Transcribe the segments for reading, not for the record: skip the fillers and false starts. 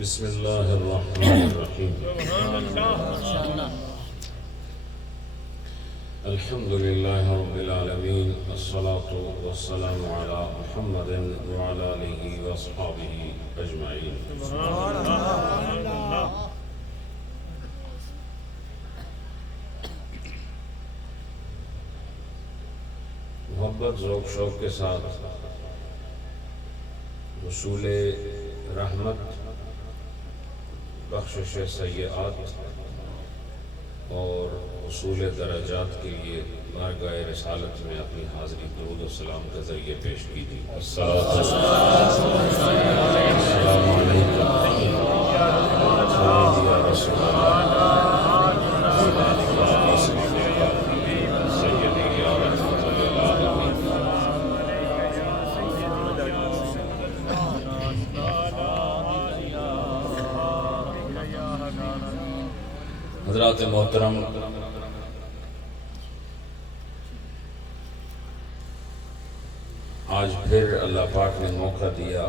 بسم اللہ الرحمن الرحیم الحمد للہ رب العالمین الصلاة والسلام علی محمد وعلی آلہ واصحابہ اجمعین. محبت ذوق شوق کے ساتھ وصول رحمت، بخشش سیئات اور حصول درجات کے لیے بارگاہ رسالت میں اپنی حاضری درود و سلام کے ذریعے پیش کیجیے. السلام علیکم سیدی یا رسول اللہ سیدی یا رحمت للعالمین. حضرات محترم، آج پھر اللہ پاک نے موقع دیا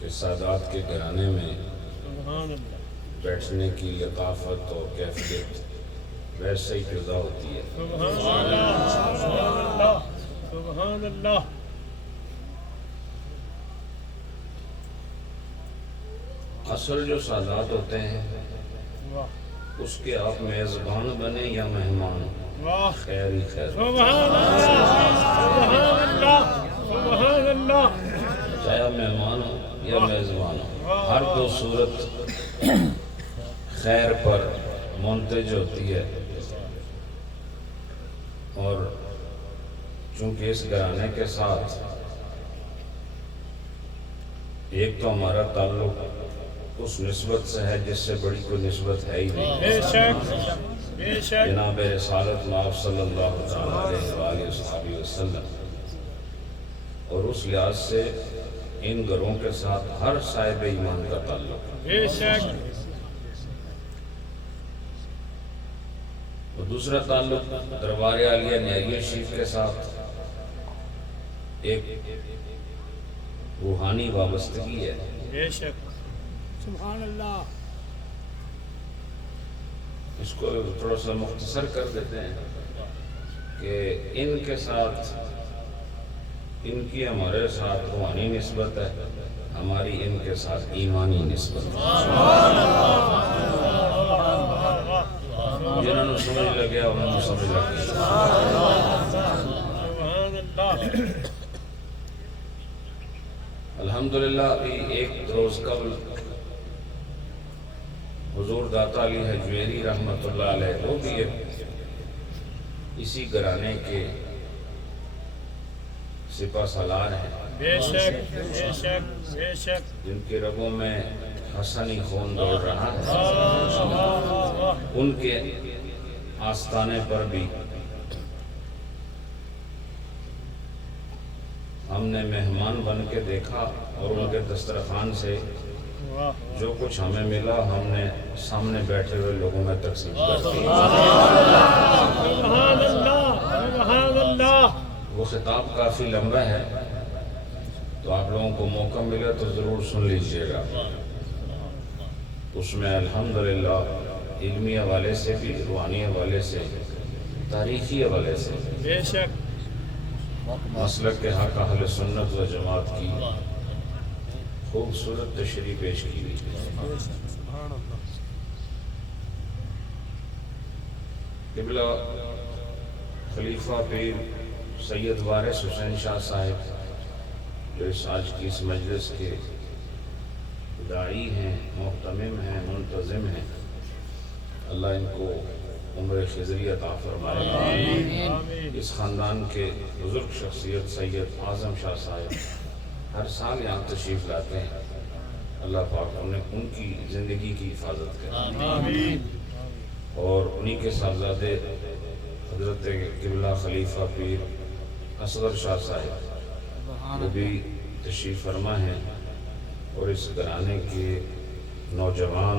کہ سادات کے گھرانے میں بیٹھنے کی لطافت اور کیفیت ویسے ہی جدا ہوتی ہے. سبحان اللہ. اصل جو سادات ہوتے ہیں اس کے آپ میزبان بنے یا مہمان، خیر ہی خیر. سبحان اللہ. سبحان اللہ. چاہے آپ مہمان ہو یا میزبان ہو، ہر دو صورت خیر پر منتج ہوتی ہے. اور چونکہ اس گھرانے کے ساتھ ایک تو ہمارا تعلق اس نسبت سے ہے جس سے بڑی کوئی نسبت ہے ہی نہیں، بے شک بے شک. جناب رسالت مآب صلی اللہ علیہ وآلہ وسلم. اور اس لحاظ سے ان گھروں کے ساتھ ہر صاحب ایمان کا تعلق ہے. بے شک. اور دوسرا تعلق دربار عالیہ نیریہ شریف کے ساتھ ایک روحانی وابستگی ہے. بے شک. سبحان اللہ. اس کو تھوڑا سا مختصر کر دیتے ہیں کہ ان کے ساتھ، ان کی ہمارے ساتھ روحانی نسبت ہے، ہماری ان کے ساتھ ایمانی نسبت ہے. جنہوں نے سمجھ لگیا انہوں نے سمجھ لگیا. سبحان اللہ. الحمدللہ ابھی ایک روز قبل حضور داتا علی حجویری رحمۃ اللہ علیہ، وہ بھی اسی گھرانے کے سپہ سالار ہیں، بے شک بے شک بے شک. جن کے رگوں میں حسنی خون دوڑ رہا ہے. ان کے آستانے پر بھی ہم نے مہمان بن کے دیکھا اور ان کے دسترخوان سے جو کچھ ہمیں ملا ہم نے سامنے بیٹھے ہوئے لوگوں میں تقسیم کر دیا. سبحان اللہ. سبحان اللہ. وہ خطاب کافی لمبا ہے، تو آپ لوگوں کو موقع ملے تو ضرور سن لیجئے گا. اس میں الحمدللہ علمی حوالے سے بھی، روحانی حوالے سے، تاریخی حوالے سے بے شک. مسلک کے حق اہل سنت و جماعت کی خوبصورت تشریح پیش کی ہوئی. قبلہ خلیفہ پیر سید وارث حسین شاہ صاحب، جو اس آج کی اس مجلس کے داعی ہیں، محتمم ہیں، منتظم ہیں، اللہ ان کو عمر خضری عطا فرمائے. اس خاندان کے بزرگ شخصیت سید اعظم شاہ صاحب ہر سال یہاں تشریف لاتے ہیں. اللہ پاک انہیں ان کی زندگی کی حفاظت کرے. اور انہی کے صاحبزادے حضرت قبلہ خلیفہ پیر اصغر شاہ صاحب وہ بھی تشریف فرما ہیں، اور اس گھرانے کے نوجوان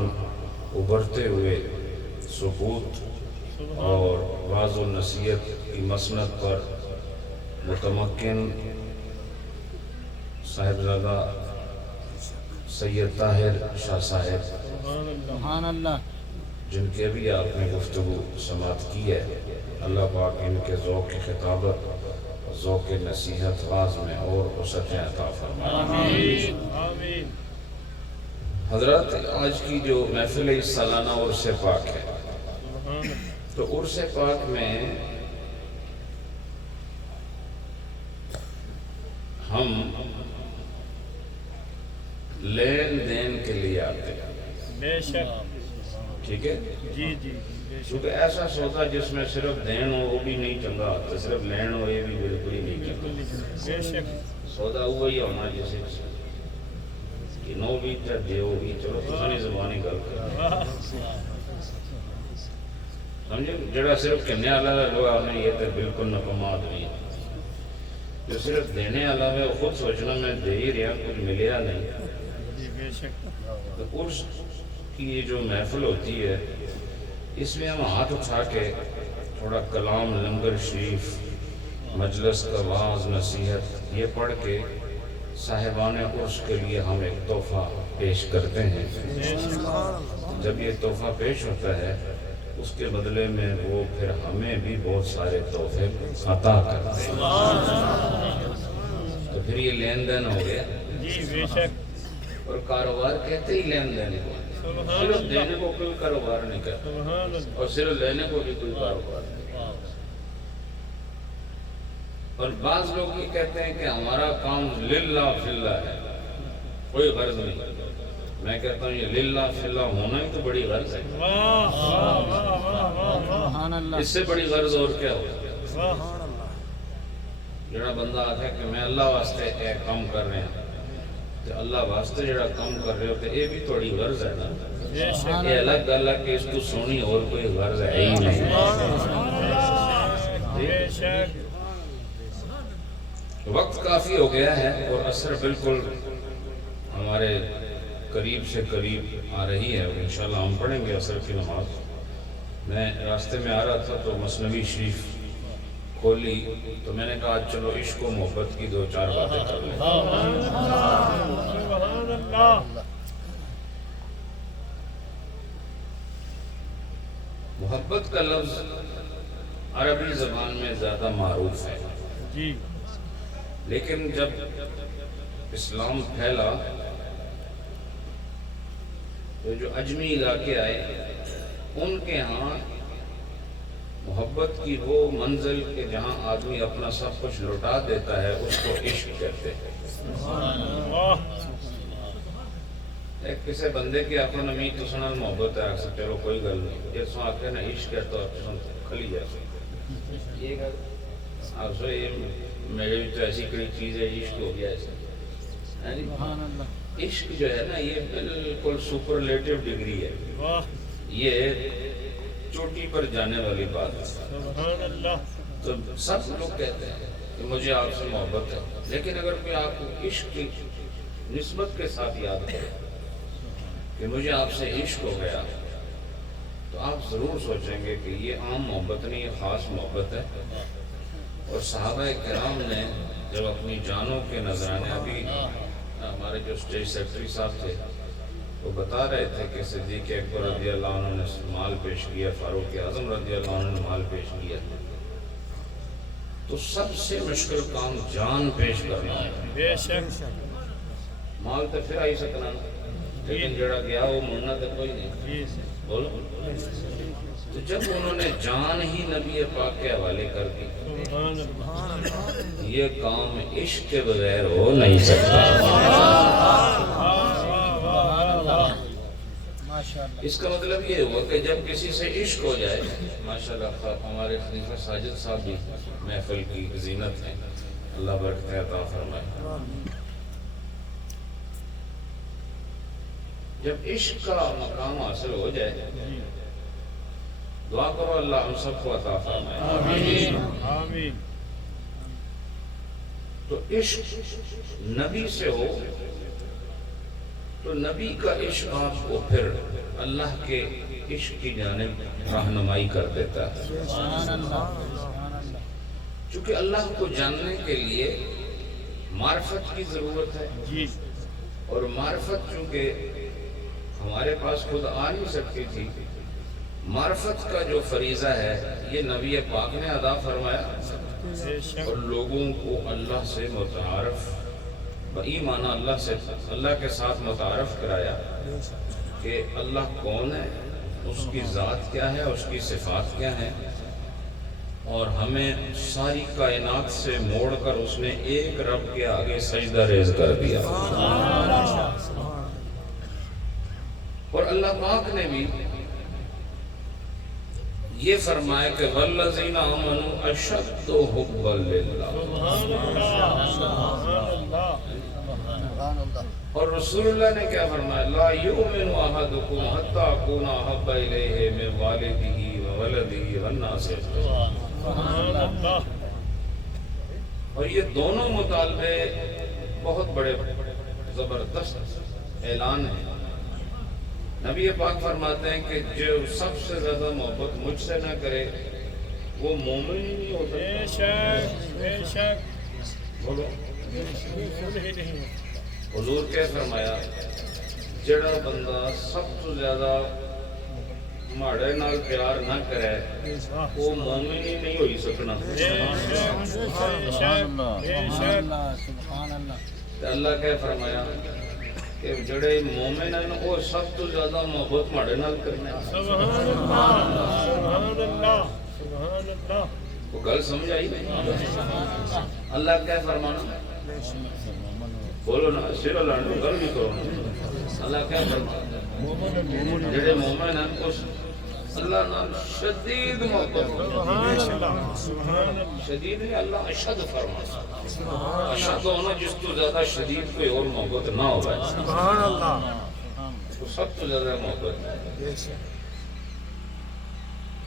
ابھرتے ہوئے ثبوت اور واعظ و نصیحت کی مسند پر متمکن صاحبزادہ سید طاہر شاہ صاحب، سبحان اللہ، جن کی ابھی آپ نے گفتگو سماعت کی ہے، اللہ پاک ان کے ذوق خطابت، ذوق نصیحت واز میں اور وسعتیں عطا فرمائے۔ آمین آمین۔ حضرات، آج کی جو محفل سالانہ عرس پاک ہے، سبحان اللہ، تو عرس پاک میں ہم لین دین کے لیے آتے ہیں، بے شک، ٹھیک ہے؟ جی جی بے شک، کیونکہ ایسا سودا جس میں صرف دین ہو وہ بھی نہیں چنگا ہوتا، صرف لین ہو یہ بھی بالکل ہی نہیں چنگا۔ بے شک، سودا وہی ہونا جسے کہ نو بھی تے دیو بھی، چلو تسانی زبانی گل کر واہ، سمجھے، جڑا صرف کہنے والا ہے لوگ آپ نے یہ تو بالکل نکما آدمی ہے، جو صرف دینے والا ہے وہ خود سوچنا میں دے ہی رہا کچھ ملیا نہیں۔ جی بے شک، تو عرس کی یہ جو محفل ہوتی ہے اس میں ہم ہاتھ اٹھا کے تھوڑا کلام لنگر شریف مجلس کا واعظ نصیحت یہ پڑھ کے صاحبان عرس کے لیے ہم ایک تحفہ پیش کرتے ہیں۔ بے شک، جب یہ تحفہ پیش ہوتا ہے اس کے بدلے میں وہ پھر ہمیں بھی بہت سارے تحفے عطا کرتے ہیں، تو پھر یہ لین دین ہو گیا۔ جی بے شک، اور کاروبار کہتے ہی لین دین کو، سبحان صرف اللہ، دینے کو کوئی کاروبار نہیں کرتا سبحان اللہ، اور صرف لینے کو بھی کوئی کاروبار نہیں۔ اور بعض لوگ یہ کہتے ہیں کہ ہمارا کام للہ فی اللہ ہے، کوئی غرض نہیں۔ میں کہتا ہوں یہ للہ فی اللہ ہونا ہی تو بڑی غرض ہے، واہ واہ واہ واہ واہ واہ، اس سے بڑی غرض اور کیا ہو؟ واہ، جڑا بندہ آتا کہ میں اللہ واسطے اے کام کر رہے ہیں، تو اللہ واسطے جڑا کام کر رہے ہو تو یہ بھی تھوڑی غرض ہے نا۔ بے شک، یہ الگ گل ہے کہ اس کو سونی اور کوئی غرض ہے ہی نہیں۔ بے شک، وقت کافی ہو گیا ہے اور عصر بالکل ہمارے قریب سے قریب آ رہی ہے، اور انشاءاللہ ہم پڑھیں گے عصر کی نماز۔ میں راستے میں آ رہا تھا تو مثنوی شریف کھولی تو میں نے کہا چلو عشق و محبت کی دو چار باتیں کر لیں۔ سبحان اللہ، محبت کا لفظ عربی زبان میں زیادہ معروف ہے، جی لیکن جب اسلام پھیلا تو جو اجمی علاقے آئے ان کے ہاں محبت کی وہ منزل کہ جہاں آدمی اپنا سب کچھ لوٹا دیتا ہے اس کو عشق کہتے ہیں۔ واہ، ایک کسی بندے کی اپنا نمی تو سنا محبت ہے اکثر چلو کوئی گل نہیں، جس سے آتے ہیں نا عشق ہے تو کھلی جائے یہ گل آپ سے یہ میرے بھی تو ایسی کوئی چیز ہے عشق ہو گیا ایسے۔ عشق جو ہے نا یہ بالکل سپرلیٹو ڈگری ہے، واہ، یہ چوٹی پر جانے والی بات ہے۔ سبحان اللہ، تو سب لوگ کہتے ہیں کہ مجھے آپ سے محبت ہے، لیکن اگر کوئی آپ کو عشق کی نسبت کے ساتھ یاد کرے کہ مجھے آپ سے عشق ہو گیا تو آپ ضرور سوچیں گے کہ یہ عام محبت نہیں، یہ خاص محبت ہے۔ اور صحابہ کرام نے جب اپنی جانوں کے نذرانے، ابھی ہمارے جو اسٹیج سیکرٹری صاحب تھے وہ بتا رہے تھے کہ صدیق اکبر رضی اللہ عنہ نے مال پیش کیا، فاروق اعظم رضی اللہ عنہ نے مال پیش کیا، تو سب سے مشکل کام جان پیش کرنا ہے۔ بے شک، مال تو پھر آئی سکنا لیکن جڑا گیا وہ مڑنا تو کوئی نہیں، جی بولو۔ تو جب انہوں نے جان ہی نبی پاک کے حوالے کر دی، سبحان اللہ، یہ کام عشق کے بغیر ہو نہیں سکتا۔ اس کا مطلب یہ ہوا کہ جب کسی سے عشق ہو جائے، ماشاءاللہ ہمارے خلیفہ ساجد صاحب بھی محفل کی زینت ہیں، اللہ برکت عطا فرمائے۔ جب عشق کا مقام حاصل ہو جائے دعا کرو اللہ ہم سب کو عطا فرمائے۔ آمین آمین، تو عشق نبی سے ہو تو نبی کا عشق آپ کو پھر اللہ کے عشق کی جانب رہنمائی کر دیتا ہے۔ چونکہ اللہ کو جاننے کے لیے معرفت کی ضرورت ہے، جی اور معرفت چونکہ ہمارے پاس خود آ نہیں سکتی تھی، معرفت کا جو فریضہ ہے یہ نبی پاک نے ادا فرمایا بے شک اور لوگوں کو اللہ سے متعارف بایمان اللہ کے ساتھ متعارف کرایا کہ اللہ کون ہے، اس کی ذات کیا ہے، اس کی صفات کیا ہیں، اور ہمیں ساری کائنات سے موڑ کر اس نے ایک رب کے آگے سجدہ ریز کر دیا۔ اور اللہ پاک نے بھی یہ فرمایا کہ وَالَّذِينَ آمَنُوا أَشَدُّ حُبًّا لِلَّهِ، سبحان اللہ، اور رسول اللہ نے کیا فرمایا، لَا يُؤْمِنُ أَحَدُكُمْ حَتَّىٰ أَكُونَ أَحَبَّ إِلَيْهِ مِنْ وَالِدِهِ وَوَلَدِهِ وَالنَّاسِ أَجْمَعِينَ۔ سبحان اللہ، اور یہ دونوں مطالبے بہت بڑے زبردست اعلان ہیں۔ نبی پاک فرماتے ہیں کہ جو سب سے زیادہ محبت مجھ سے نہ کرے وہ مومن ہی نہیں ہوتا۔ بے شک بے شک، بولو، بالکل ہی نہیں، حضور کے فرمایا جڑا بندہ سب تو زیادہ ماڑے نال پیار نہ کرے وہ مومن ہی نہیں ہوئی سکنا۔ بے شک بے شک بے شک، تے اللہ کے فرمایا کہ جڑے مومن ہیں وہ سب تو زیادہ محبت ماڑے نال کرنا ہے۔ سبحان اللہ سبحان اللہ سبحان اللہ، وہ گل سمجھ آئی نہیں؟ اللہ کیا فرمانا، بولو نا، سر لانے گل بھی کرو نا۔ اللہ کیا فرمانا، جڑے مومن ہیں اس اللہ نال شدید محبت، سبحان اللہ سبحان اللہ، شدید ہے اللہ اشد فرمانا، اشد ہونا جس تو زیادہ شدید کوئی اور محبت نہ ہو پائے، سبحان اللہ، تو سب تو زیادہ محبت ہے۔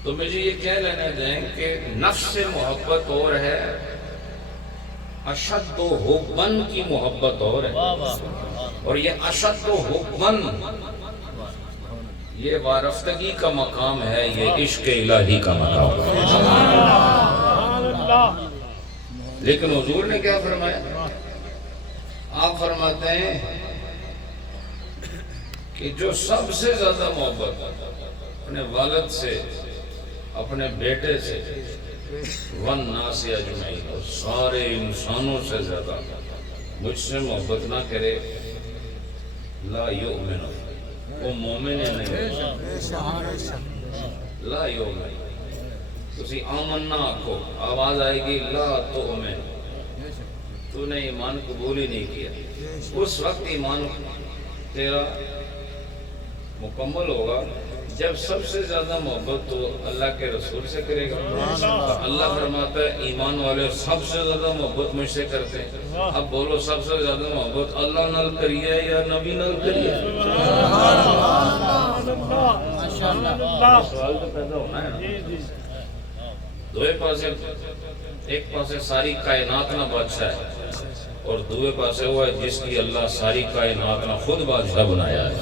تو مجھے یہ کہہ لینے دیں کہ نفس سے محبت اور ہے، اشد و حبن کی محبت اور ہے، اور یہ اشد و حبن یہ وارفتگی کا مقام ہے، یہ عشق الہی کا مقام ہے۔ سبحان اللہ، لیکن حضور نے کیا فرمایا، آپ فرماتے ہیں کہ جو سب سے زیادہ محبت اپنے والد سے، اپنے بیٹے سے، والناس اجمعین، اور سارے انسانوں سے زیادہ مجھ سے محبت نہ کرے، لا یؤمن، وہ مومن ہے نہیں، لا یؤمن۔ تسی آمن نہ آکھو، آواز آئے گی لا تؤمن، تو نے ایمان قبول ہی نہیں کیا۔ اس وقت ایمان تیرا مکمل ہوگا جب سب سے زیادہ محبت تو اللہ کے رسول سے کرے گا۔ تو اللہ فرماتا ہے ایمان والے سب سے زیادہ محبت مجھ سے کرتے ہیں۔ اب بولو سب سے زیادہ محبت اللہ نال کریے یا نبی نال کریے؟ سوال تو پیدا ہونا ہے نا۔ دوے پاسے، ایک پاسے ساری کائنات نہ بادشاہ ہے اور دوے پاسے وہ ہے جس کی اللہ ساری کائنات نہ خود بادشاہ بنایا ہے۔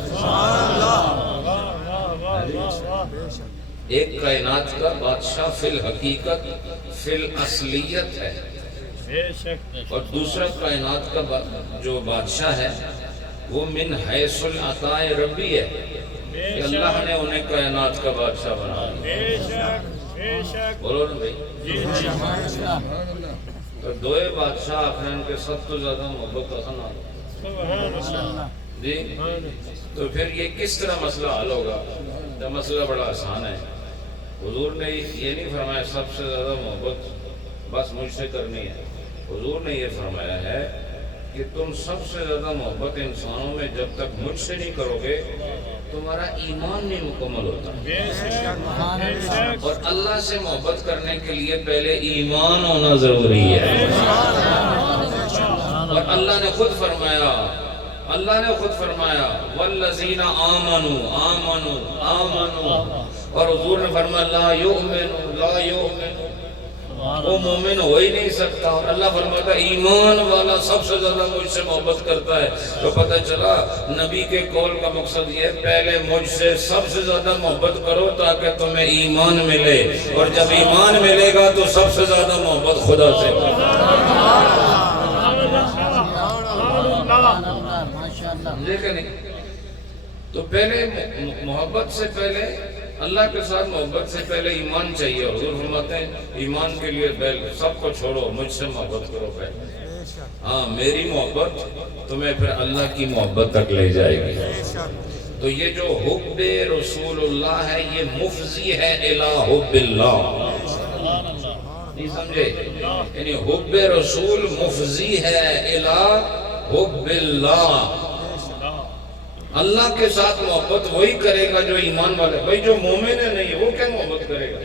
ایک کائنات کا بادشاہ فی الحقیقت فی الاصلیت ہے، اور دوسرا کائنات کا جو بادشاہ ہے وہ من حیث العطاء ربی ہے کہ اللہ نے انہیں کائنات کا بادشاہ بنایا۔ بولو نا بھائی، تو دوئے بادشاہ اپنے ان کے سب تو زیادہ محبت پسند آتا جی۔ تو پھر یہ کس طرح مسئلہ حل ہوگا؟ تو مسئلہ بڑا آسان ہے۔ حضور نے یہ نہیں فرمایا سب سے زیادہ محبت بس مجھ سے کرنی ہے، حضور نے یہ فرمایا ہے کہ تم سب سے زیادہ محبت انسانوں میں جب تک مجھ سے نہیں کرو گے تمہارا ایمان نہیں مکمل ہوتا، اور اللہ سے محبت کرنے کے لیے پہلے ایمان ہونا ضروری ہے۔ اور اللہ نے خود فرمایا، والذین آمنوا آمنوا آمنوا، اور حضور نے فرمایا لا یؤمن، وہ مومن ہو ہی نہیں سکتا، اور اللہ فرماتا ہے ایمان والا سب سے زیادہ مجھ سے محبت کرتا ہے۔ تو پتہ چلا نبی کے قول کا مقصد یہ ہے پہلے مجھ سے سب سے زیادہ محبت کرو تاکہ تمہیں ایمان ملے، اور جب ایمان ملے گا تو سب سے زیادہ محبت خدا سے۔ سمجھے کہ نہیں؟ تو پہلے محبت سے پہلے اللہ کے ساتھ محبت سے پہلے ایمان چاہیے. حضور فرماتے ہیں ایمان کے لیے پہلے سب کو چھوڑو, مجھ سے محبت کرو پہلے. ہاں, میری محبت تمہیں پھر اللہ کی محبت تک لے جائے گی. تو یہ جو حب رسول اللہ ہے یہ مفضی ہے الی حب اللہ. نہیں سمجھے؟ یعنی حب رسول مفضی ہے الی حب اللہ. اللہ کے ساتھ محبت وہی کرے گا جو ایمان والے. بھائی جو مومن ہے نہیں وہ کیا محبت کرے گا؟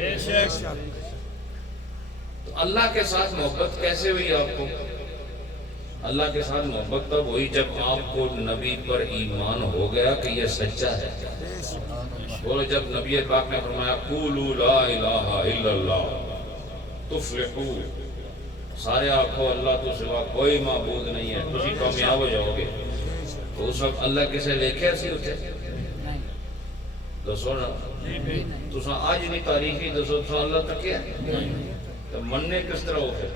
تو اللہ کے ساتھ محبت کیسے ہوئی آپ کو؟ اللہ کے ساتھ محبت تب ہوئی جب آپ کو نبی پر ایمان ہو گیا کہ یہ سچا ہے. بولو, جب نبی پاک نے فرمایا قولوا لا الہ الا اللہ تفلحوا, سارے آنکھوں اللہ تو سوا کوئی معبود نہیں ہے, تسی کامیاب ہو جاؤ گے. تو اس وقت اللہ کسے لکھے سی اتنے دسو نا, تساں آج نہیں تاریخی دسو تساں اللہ تک کیا تو مننے کس طرح ہو پھر؟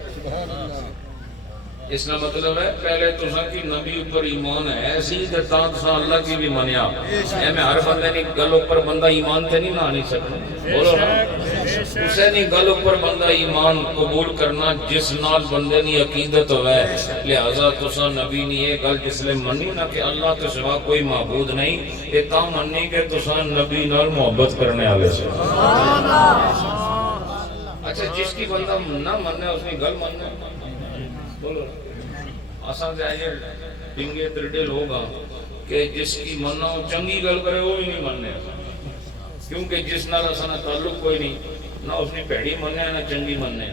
اس کا مطلب ہے پہلے تساں کی نبی اوپر ایمان ہے ایسی کہ تاں تساں اللہ کی بھی منیا. اے میں ہر بندے نہیں گل اوپر بندہ ایمان تے نہیں نہ نہیں سکنا. بولو نا, اسے نہیں گل اوپر بندہ ایمان قبول کرنا جس نال بندے نہیں عقیدت ہوئے. لہذا تساں نبی نہیں یہ گل جس لئے منی نہ کہ اللہ کے سوا کوئی معبود نہیں, یہ تاں منی کہ تساں نبی نال محبت کرنے والے سے. اچھا, جس کی بندہ نہ مننے اس کی گل مننے. بولو, آسان سے آئیے ڈنگے ترڈے لوگ کہ جس کی مننا چنگی گل کرے وہ بھی نہیں مننے, کیونکہ جس نال اساں تعلق کوئی نہیں, نہ اس نے پیڑی مننے نہ چنگی مننے.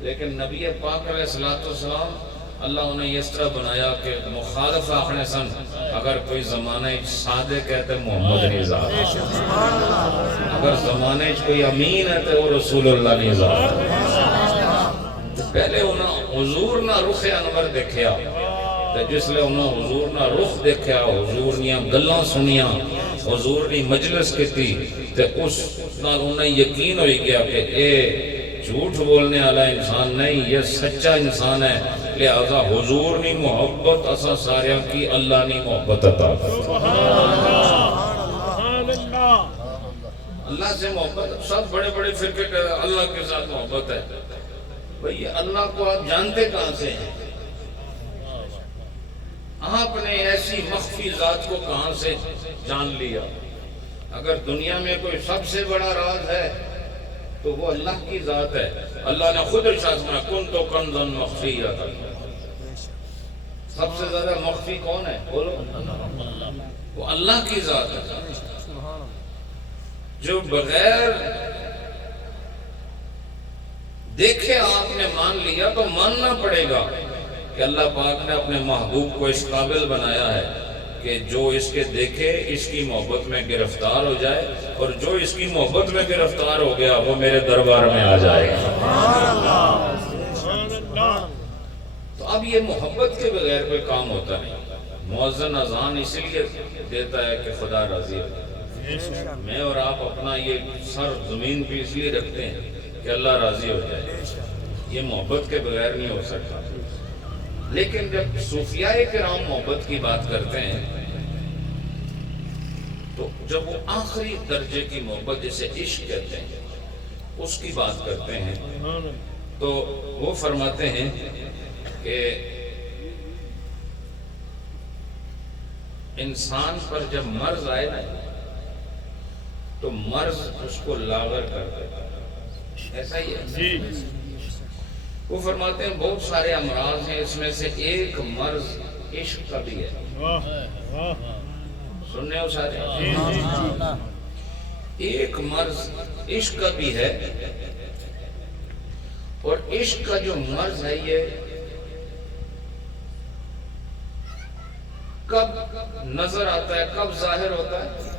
لیکن نبی پاک علیہ السلام اللہ انہیں اس طرح بنایا کہ مخالف آخنے سن اگر کوئی زمانے سادے کہتے محمد نظام, اگر زمانے کوئی امین ہے تو وہ رسول اللہ نظام. پہلے انہوں حضور نہ رخ انور دیکھیا, جس لئے انہوں حضور نہ رخ دیکھیا, حضور نیاں گلاں سنیاں, حضور نی مجلس کی تھی, تو اس نال انہیں یقین ہوئی گیا کہ اے جھوٹ بولنے والا انسان نہیں, یہ سچا انسان ہے. لہذا حضور نی محبت اسا ساریاں کی اللہ نی محبت عطا اللہ سے محبت. سب بڑے بڑے فرقے کہ اللہ کے ساتھ محبت ہے. بھئی اللہ کو آپ جانتے کہاں سے ہیں؟ آپ نے ایسی مخفی ذات کو کہاں سے جان لیا؟ اگر دنیا میں کوئی سب سے بڑا راز ہے تو وہ اللہ کی ذات ہے. اللہ نے خود ارشاد فرمایا کنت کنزا مخفیا. سب سے زیادہ مخفی کون ہے؟ بولو, وہ اللہ کی ذات ہے جو بغیر دیکھے آپ نے مان لیا. تو ماننا پڑے گا کہ اللہ پاک نے اپنے محبوب کو اس قابل بنایا ہے کہ جو اس کے دیکھے اس کی محبت میں گرفتار ہو جائے, اور جو اس کی محبت میں گرفتار ہو گیا وہ میرے دربار میں آ جائے گا. تو اب یہ محبت کے بغیر کوئی کام ہوتا نہیں. مؤذن اذان اس لیے دیتا ہے کہ خدا راضی ہو. میں اور آپ اپنا یہ سر زمین پہ اس لیے رکھتے ہیں کہ اللہ راضی ہو جائے. یہ محبت کے بغیر نہیں ہو سکتا. لیکن جب صوفیاء کرام محبت کی بات کرتے ہیں تو جب وہ آخری درجے کی محبت جسے عشق کہتے ہیں اس کی بات کرتے ہیں تو وہ فرماتے ہیں کہ انسان پر جب مرض آئے نا تو مرض اس کو لاغر کر دیتا ہے. ایسا ہی ہے. وہ فرماتے ہیں بہت سارے امراض ہیں, اس میں سے ایک مرض عشق کا بھی ہے. سننے ہو سارے؟ ایک مرض عشق کا بھی ہے, اور عشق کا جو مرض ہے یہ کب نظر آتا ہے, کب ظاہر ہوتا ہے؟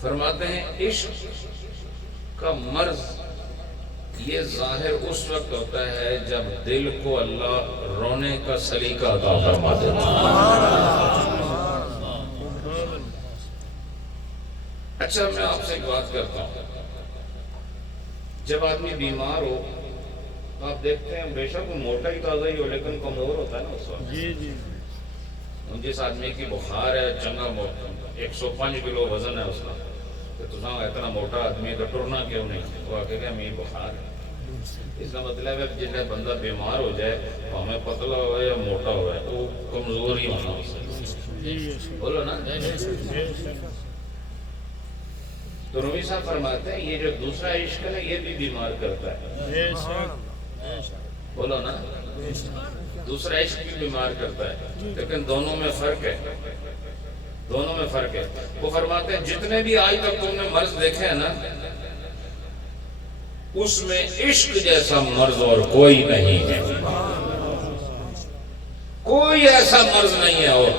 فرماتے ہیں عشق کا مرض یہ ظاہر اس وقت ہوتا ہے جب دل کو اللہ رونے کا سلیقہ عطا فرما دیتا ہے. اچھا, میں آپ سے ایک بات کرتا ہوں. جب آدمی بیمار ہو آپ دیکھتے ہیں بے شک وہ موٹا ہی تازہ ہی ہو لیکن کمزور ہوتا ہے نا اس وقت. جس آدمی کی بخار ہے چنگا 105 کلو وزن ہے اس کا تو اتنا موٹا آدمی کا ٹرنا کیوں نہیں؟ وہ آگے کہ ہمیں بخار ہے. اس کا مطلب ہے جن بندہ بیمار ہو جائے ہمیں پتلا ہوا یا موٹا ہوا ہے تو کمزور ہی ہونا اسے. بولو نا. تو رومی صاحب فرماتے ہیں یہ جو دوسرا عشق ہے یہ بھی بیمار کرتا ہے. بولو نا. دوسرا عشق بھی بیمار کرتا ہے لیکن دونوں میں فرق ہے. دونوں میں فرق ہے. وہ فرماتے ہیں جتنے بھی آج تک تم نے مرض دیکھے ہیں نا اس میں عشق جیسا مرض اور کوئی نہیں ہے. کوئی ایسا مرض نہیں ہے اور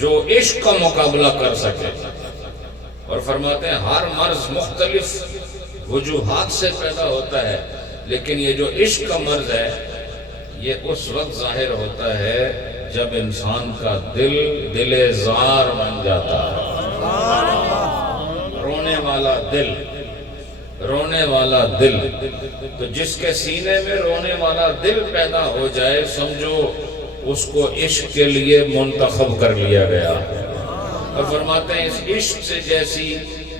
جو عشق کا مقابلہ کر سکے. اور فرماتے ہیں ہر مرض مختلف وجوہات سے پیدا ہوتا ہے لیکن یہ جو عشق کا مرض ہے یہ اس وقت ظاہر ہوتا ہے جب انسان کا دل زار بن جاتا ہے. رونے والا دل. تو جس کے سینے میں رونے والا دل پیدا ہو جائے سمجھو اس کو عشق کے لیے منتخب کر لیا گیا. اور فرماتے ہیں اس عشق سے جیسی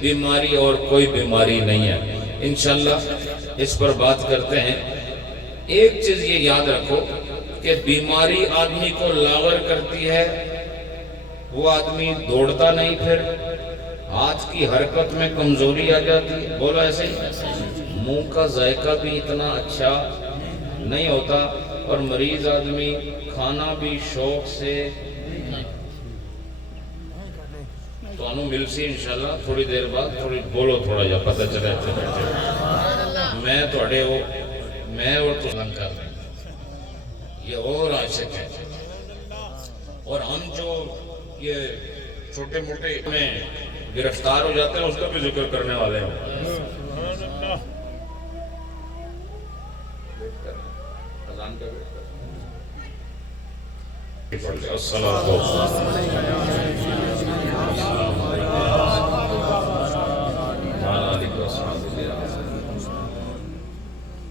بیماری اور کوئی بیماری نہیں ہے. انشاءاللہ اس پر بات کرتے ہیں. ایک چیز یہ یاد رکھو کہ بیماری آدمی کو لاغر کرتی ہے. وہ آدمی دوڑتا نہیں پھر ہاتھ کی حرکت میں کمزوری آ جاتی ہے. بولو ایسے ہی. منہ کا ذائقہ بھی اتنا اچھا نہیں ہوتا اور مریض آدمی کھانا بھی شوق سے. تو انو مل سی انشاءاللہ تھوڑی دیر بعد تھوڑی بولو تھوڑا جا پتہ چلے میں توڑے ہو میں اور تو لنگ کر رہے ہیں. یہ اور عاشق ہے اور ہم جو یہ چھوٹے موٹے میں گرفتار ہو جاتے ہیں اس کا بھی ذکر کرنے والے ہیں. اذان کا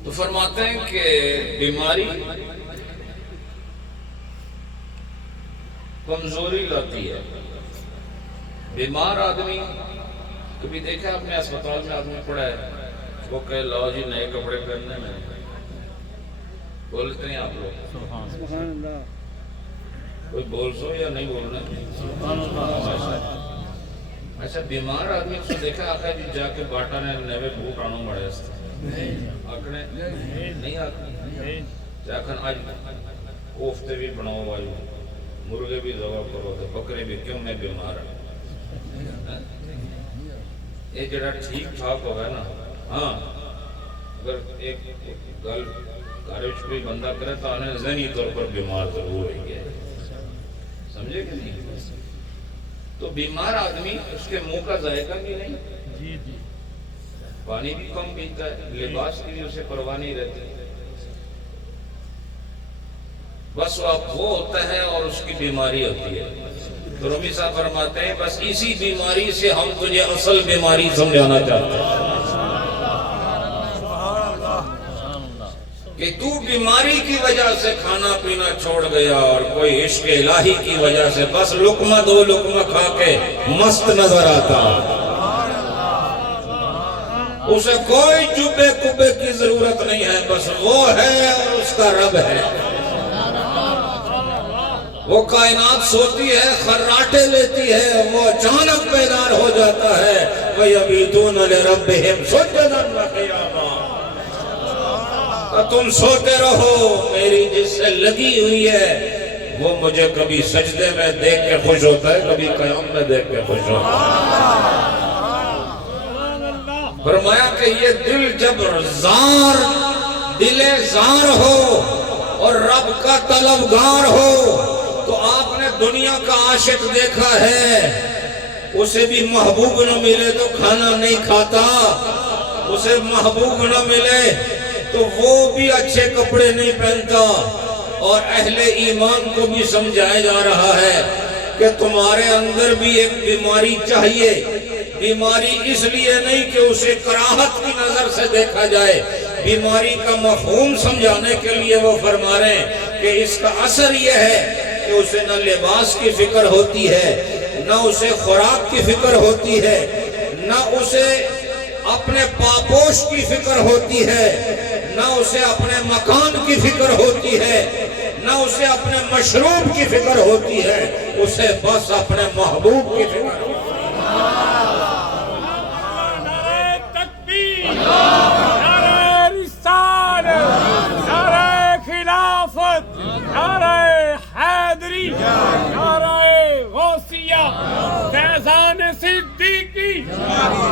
تو فرماتے ہیں کہ بیماری کمزوری لاتی ہے. بیمار آدمی کبھی دیکھا آپ نے اسپتال میں آدمی پڑا ہے وہ کہے لاؤ جی نئے کپڑے پہننے میں. بولتے ہیں آپ لوگ سبحان اللہ. کوئی بول سو یا نہیں بولنا. اچھا بیمار آدمی کو دیکھا آقا جی جا کے باٹا نے نوے بوٹ آنو مڑے استے آکھنے نہیں آکھنے جاکھن آج کوفتے بھی بناؤ بھائی مرغے بھی ذبح کرو تو بکرے بھی کیوں میں بیمار ہوں. یہ جڑا ٹھیک ٹھاک ہوگا نا ہاں اگر ایک گل کارش کوئی بندہ کرے تو آنے ذہنی طور پر بیمار ضرور ہوئی ہے. سمجھے کہ نہیں؟ تو بیمار آدمی اس کے منہ کا ذائقہ بھی نہیں پانی بھی کم پیتا ہے لباس کی بھی اسے پرواہ نہیں رہتی. بس وہ ہوتا ہے اور اس کی بیماری ہوتی ہے. تو رومی صاحب فرماتے ہیں بس اسی بیماری سے ہم تجھے اصل بیماری سمجھانا چاہتے ہیں کہ تو بیماری کی وجہ سے کھانا پینا چھوڑ گیا اور کوئی عشق الہی کی وجہ سے بس لقمہ دو لقمہ کھا کے مست نظر آتا. اسے کوئی چوبے کبے کی ضرورت نہیں ہے بس وہ ہے اور اس کا رب ہے. وہ کائنات سوتی ہے خراٹے لیتی ہے وہ اچانک بیدار ہو جاتا ہے. وَيَبِيتُونَ لِرَبِّهِمْ سُجَّدًا وَقِيَامًا. تم سوتے رہو میری جس سے لگی ہوئی ہے وہ مجھے کبھی سجدے میں دیکھ کے خوش ہوتا ہے کبھی قیام میں دیکھ کے خوش ہوتا ہے. فرمایا کہ یہ دل جب دل زار ہو اور رب کا طلبگار ہو تو آپ نے دنیا کا عاشق دیکھا ہے اسے بھی محبوب نہ ملے تو کھانا نہیں کھاتا. اسے محبوب نہ ملے تو وہ بھی اچھے کپڑے نہیں پہنتا. اور اہل ایمان کو بھی سمجھایا جا رہا ہے کہ تمہارے اندر بھی ایک بیماری چاہیے. بیماری اس لیے نہیں کہ اسے کراہت کی نظر سے دیکھا جائے. بیماری کا مفہوم سمجھانے کے لیے وہ فرما رہے ہیں کہ اس کا اثر یہ ہے کہ اسے نہ لباس کی فکر ہوتی ہے، نہ اسے خوراک کی فکر ہوتی ہے، نہ اسے اپنے پاپوش کی فکر ہوتی ہے، نہ اسے اپنے مکان کی فکر ہوتی ہے، نہ اسے اپنے مشروب کی فکر ہوتی ہے، اسے بس اپنے محبوب کی فکر ہوتی ہے۔ نعرہ تکبیر، نعرہ رسالت، نعرہ خلافت، نعرہ حیدری، نعرہ غوثیہ، فیضان صدیقی،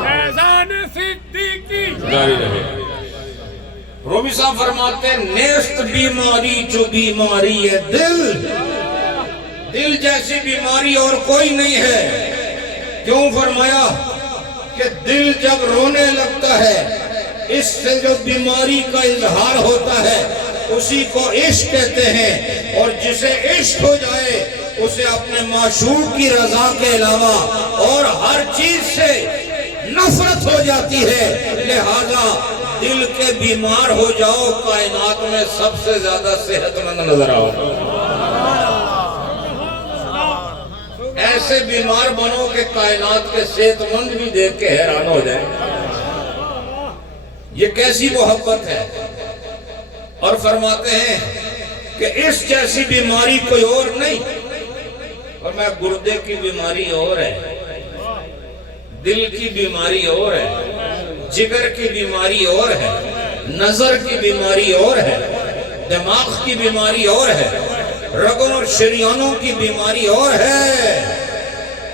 فیضان صدیقی۔ جاری رہے۔ رومی صاحب فرماتے ہیں نیست بیماری جو بیماری ہے دل، دل جیسی بیماری اور کوئی نہیں ہے۔ کیوں فرمایا کہ دل جب رونے لگتا ہے، اس سے جو بیماری کا اظہار ہوتا ہے اسی کو عشق کہتے ہیں، اور جسے عشق ہو جائے اسے اپنے معشوق کی رضا کے علاوہ اور ہر چیز سے نفرت ہو جاتی ہے۔ لہذا دل کے بیمار ہو جاؤ، کائنات میں سب سے زیادہ صحت مند نظر آؤ۔ ایسے بیمار بنو کہ کائنات کے صحت مند بھی دیکھ کے حیران ہو جائیں۔ یہ کیسی محبت ہے؟ اور فرماتے ہیں کہ اس جیسی بیماری کوئی اور نہیں۔ اور میں گردے کی بیماری اور ہے، دل کی بیماری اور ہے، جگر کی بیماری اور ہے، نظر کی بیماری اور ہے، دماغ کی بیماری اور ہے، رگوں اور شریانوں کی بیماری اور ہے،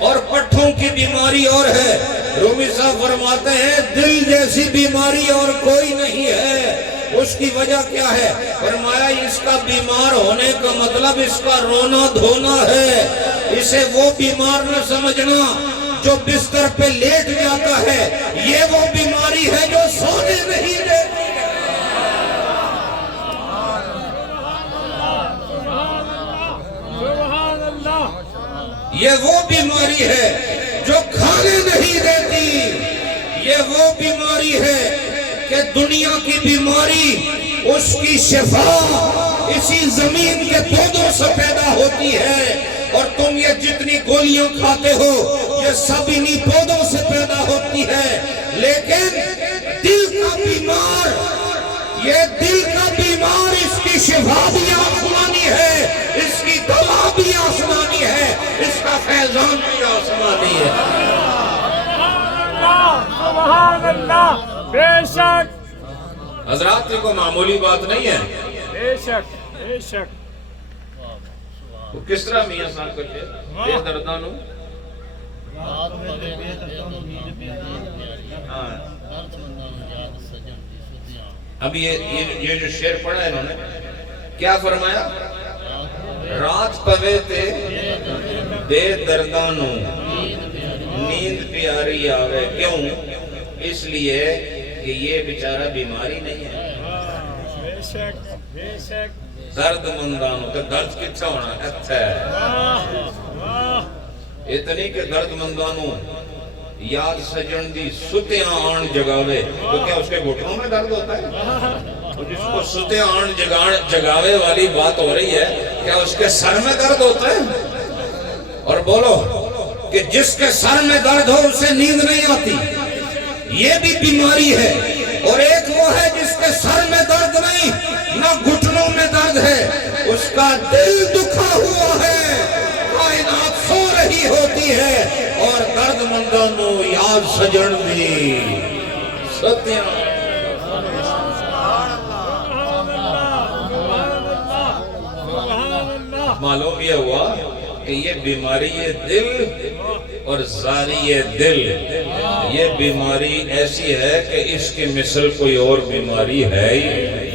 اور پٹھوں کی بیماری اور ہے۔ رومی صاحب فرماتے ہیں دل جیسی بیماری اور کوئی نہیں ہے۔ اس کی وجہ کیا ہے؟ فرمایا اس کا بیمار ہونے کا مطلب اس کا رونا دھونا ہے۔ اسے وہ بیمار نہ سمجھنا جو بستر پہ لیٹ جاتا ہے، یہ وہ بیماری ہے جو سونے نہیں دیتی۔ سبحان اللہ۔ یہ وہ بیماری ہے جو کھانے نہیں دیتی۔ یہ وہ بیماری ہے کہ دنیا کی بیماری اس کی شفا اسی زمین کے پودوں سے پیدا ہوتی ہے، اور تم یہ جتنی گولیاں کھاتے ہو یہ سب انہی پودوں سے پیدا ہوتی ہے۔ لیکن دل کا بیمار، یہ دل کا بیمار، اس کی شفا بھی آسمانی ہے، اس کی دوا بھی آسمانی ہے، اس کا فیضان بھی آسمانی ہے۔ سبحان اللہ، بے شک، حضرات یہ کوئی معمولی بات نہیں ہے۔ بے شک، بے شک۔ وہ کس طرح میاں صاحب کرتے بے دردانوں؟ اب یہ جو شعر پڑھا ہے انہوں نے کیا فرمایا؟ رات پوے تے بے دردانوں نیند پیاری آوے۔ کیوں؟ اس لیے کہ یہ بیچارہ بیماری نہیں ہے۔ بے شک، بے شک۔ درد مندانوں تو درد کتنا ہونا اچھا ہے، اتنی کہ درد مندانوں یاد سجن دی ستیاں آن جگاوے۔ تو کیا اس کے گھٹنوں میں درد ہوتا ہے؟ تو جس کو ستیاں آن جگاوے والی بات ہو رہی ہے، کیا اس کے سر میں درد ہوتا ہے؟ اور بولو کہ جس کے سر میں درد ہو اسے نیند نہیں آتی، یہ بھی بیماری ہے۔ اور ایک وہ ہے جس کے سر میں درد نہیں، نہ گھٹنوں میں درد ہے، اس کا دل دکھا ہوا ہے، کائنات سو رہی ہوتی ہے، اور درد مندانوں یاد سجن دی ستیاں۔ معلوم یہ ہوا کہ یہ بیماری دل اور زاری دل، یہ بیماری ایسی ہے کہ اس کی مثل کوئی اور بیماری ہے ہی۔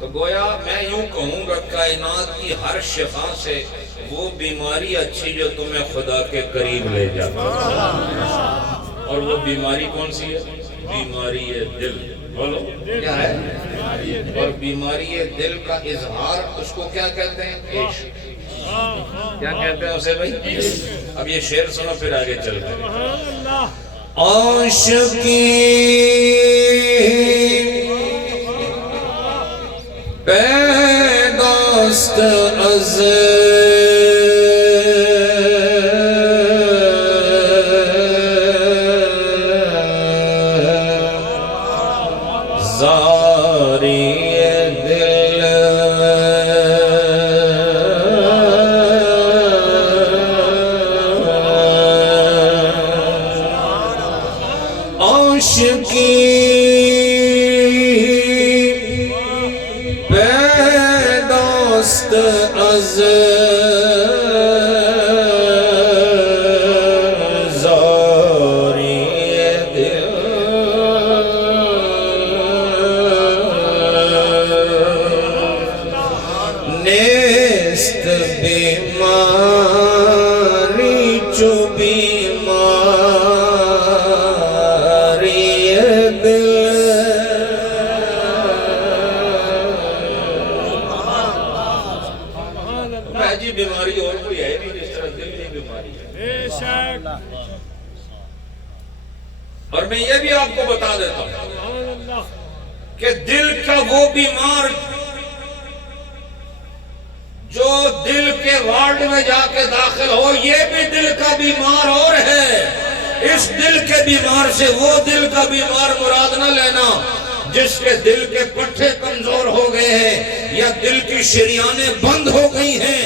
تو گویا میں یوں کہوں گا کائنات کی ہر شفا سے وہ بیماری اچھی جو تمہیں خدا کے قریب لے جاتا ہے۔ اور وہ بیماری کون سی ہے؟ بیماری دل۔ بولو کیا ہے؟ اور بیماری دل کا اظہار اس کو کیا کہتے ہیں؟ عشق۔ کیا کہتے ہیں اسے بھائی؟ اب یہ شعر سنو پھر آگے چلتے ہیں۔ عاشقی پیدا پیداست از زاری دل عاشقی پیداست از زاری دل نیست بیماری چو بیماری دل عجیب بیماری اور کوئی ہے نہیں جس طرح دل کی بیماری ہے بے شک اور میں یہ بھی آپ کو بتا دیتا ہوں سبحان اللہ کہ دل کا وہ بیمار جو دل کے وارڈ میں جا کے داخل ہو یہ بھی دل کا بیمار اور ہے اس دل کے بیمار سے وہ دل کا بیمار مراد نہ لینا جس کے دل کے پٹھے کمزور ہو گئے ہیں یا دل کی شریانیں بند ہو گئی ہیں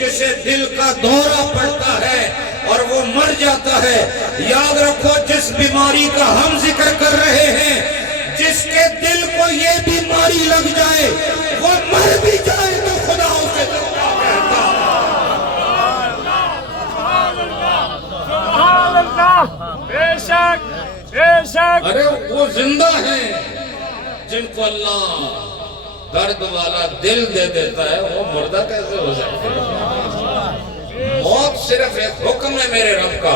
جسے دل کا دورہ پڑتا ہے اور وہ مر جاتا ہے یاد رکھو جس بیماری کا ہم ذکر کر رہے ہیں جس کے دل کو یہ بیماری لگ جائے وہ مر بھی جائے تو خدا اسے زندہ کہتا سبحان اللہ بے شک بے شک ارے وہ زندہ ہیں جن کو اللہ درد والا دل دے دیتا ہے وہ مردہ کیسے ہو سکتے ہیں موت صرف ایک حکم ہے میرے رب کا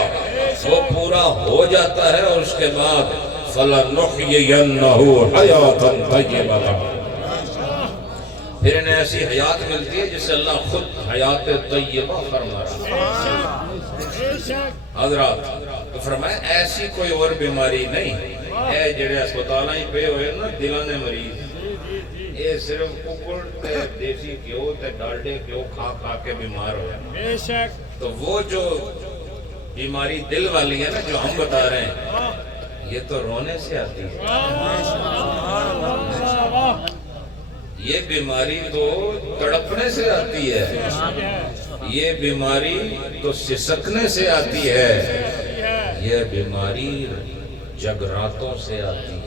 وہ پورا ہو جاتا ہے اور اس کے بعد فَلَنُحْيِيَنَّهُ حَيَاةً طَيِّبَةً پھر انہیں ایسی حیات ملتی ہے جس سے اللہ خود حیات طیبہ فرما رہا ہے بے شک حضرات تو فرمایا ایسی کوئی اور بیماری نہیں ہے جڑے اسپتالاں ہی پہ ہوئے نا دلاں نے مریض یہ صرف ککڑ تے دیسی گیو تے ڈالڈے گیو کھا کھا کے بیمار ہوئے بے شک تو وہ جو بیماری دل والی ہے نا جو ہم بتا رہے ہیں یہ تو رونے سے آتی ہے یہ بیماری تو تڑپنے سے آتی ہے یہ بیماری تو سسکنے سے آتی ہے یہ بیماری جگراتوں سے آتی ہے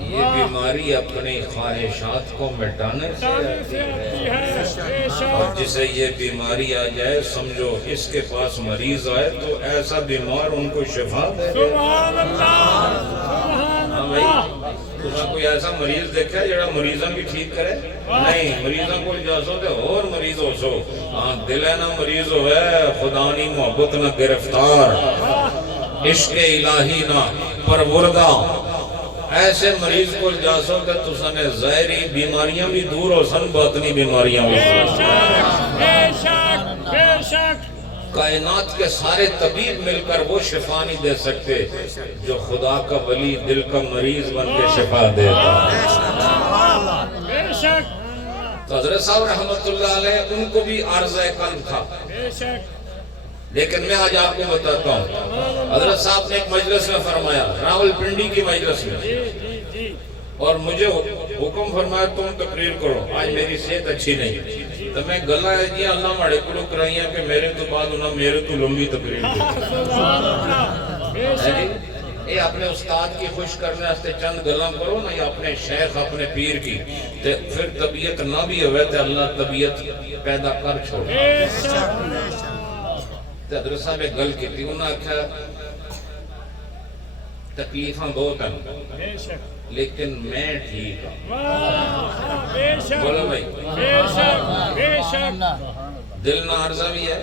یہ بیماری اپنی خواہشات کو مٹانے سے آتی ہے اور جسے یہ بیماری آ جائے سمجھو اس کے پاس مریض آئے تو ایسا بیمار ان کو شفا دے سبحان اللہ ہاں بھائی تمہیں کوئی ایسا مریض دیکھا ہے جڑا مریضاں بھی ٹھیک کرے نہیں مریضاں کو جاسو تے اور مریض ہو سو ہاں دل نہ مریض ہوئے خدا نی محبت نہ گرفتار عشق الہی نہ پروردہ ایسے مریض کو جاسو کہ تسانے ظاہری بیماریاں بھی دور ہو سن باطنی بیماریاں بھی بے شک بے شک کائنات کے سارے طبیب مل کر وہ شفا نہیں دے سکتے جو خدا کا ولی دل کا مریض بن کے شفا دیتا بے شک تو حضرت صاحب رحمت اللہ علیہ ان کو بھی عارضہ قلب تھا بے شک لیکن میں آج آپ کو بتاتا ہوں حضرت صاحب نے ایک مجلس میں فرمایا راول پنڈی کی مجلس میں اور مجھے حکم فرمایا تم تقریر کرو آج میری صحت اچھی نہیں تو میں گلہ ہے جی اللہ ماڑے کلو کرائی ہیں کہ میرے تو بعد انہوں میرے تو لمبی تقریر کی اے اپنے استاد کی خوش کرنے ہستے چند گلہ کرو نا یا اپنے شیخ اپنے پیر کی پھر طبیعت نہ بھی ہوئے تو اللہ طبیعت پیدا کر چھوڑا حضرت صاحب ایک گل کی تھی انہوں نے کہا تکلیفاں بہت ہیں لیکن میں ٹھیک ہوں بولو بھائی دل نہ عرضہ بھی ہے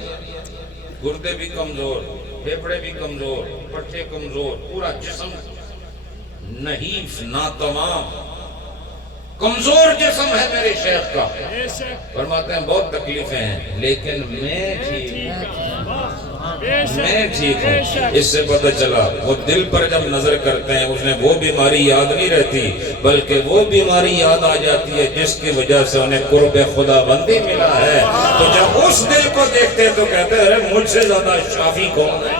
گردے بھی کمزور پھیپڑے بھی کمزور پٹھے کمزور پورا جسم نحیف ناتمام کمزور جسم ہے میرے شیخ کا فرماتے ہیں بہت تکلیفیں ہیں لیکن میں ٹھیک میں ٹھیک ہوں. اس سے پتہ چلا وہ دل پر جب نظر کرتے ہیں انہیں وہ بیماری یاد نہیں رہتی بلکہ وہ بیماری یاد آ جاتی ہے جس کی وجہ سے انہیں قرب خدا بندی ملا ہے. تو جب اس دل کو دیکھتے تو کہتے ہیں ارے مجھ سے زیادہ شافی کون ہے,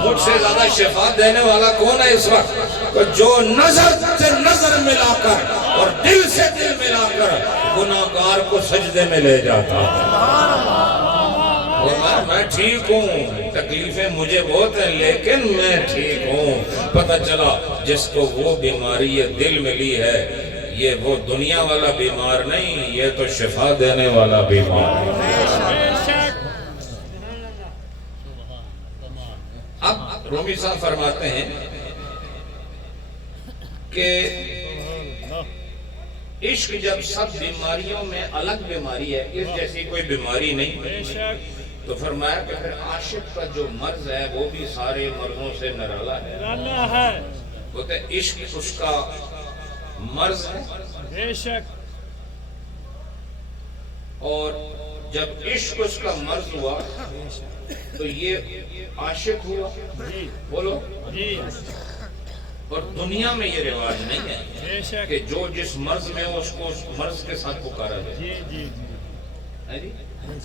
مجھ سے زیادہ شفا دینے والا کون ہے اس وقت. تو جو نظر سے نظر ملا کر اور دل سے دل ملا کر گناہگار کو سجدے میں لے جاتا اور میں ٹھیک ہوں, تکلیفیں مجھے بہت ہیں لیکن میں ٹھیک ہوں. پتہ چلا جس کو وہ بیماری دل ملی ہے یہ وہ دنیا والا بیمار نہیں, یہ تو شفا دینے والا بیمار ہے. اب رومی صاحب فرماتے ہیں کہ عشق جب سب بیماریوں میں الگ بیماری ہے, اس جیسی کوئی بیماری نہیں, تو فرمایا کہ پھر عاشق کا جو مرض ہے وہ بھی سارے مرضوں سے نرالا ہے. بولتے عشق اس کا مرض ہے اور جب عشق اس کا مرض ہوا تو یہ عاشق ہوا. بولو. اور دنیا میں یہ رواج نہیں ہے کہ جو جس مرض میں ہو اس کو اس مرض کے ساتھ پکارا جائے.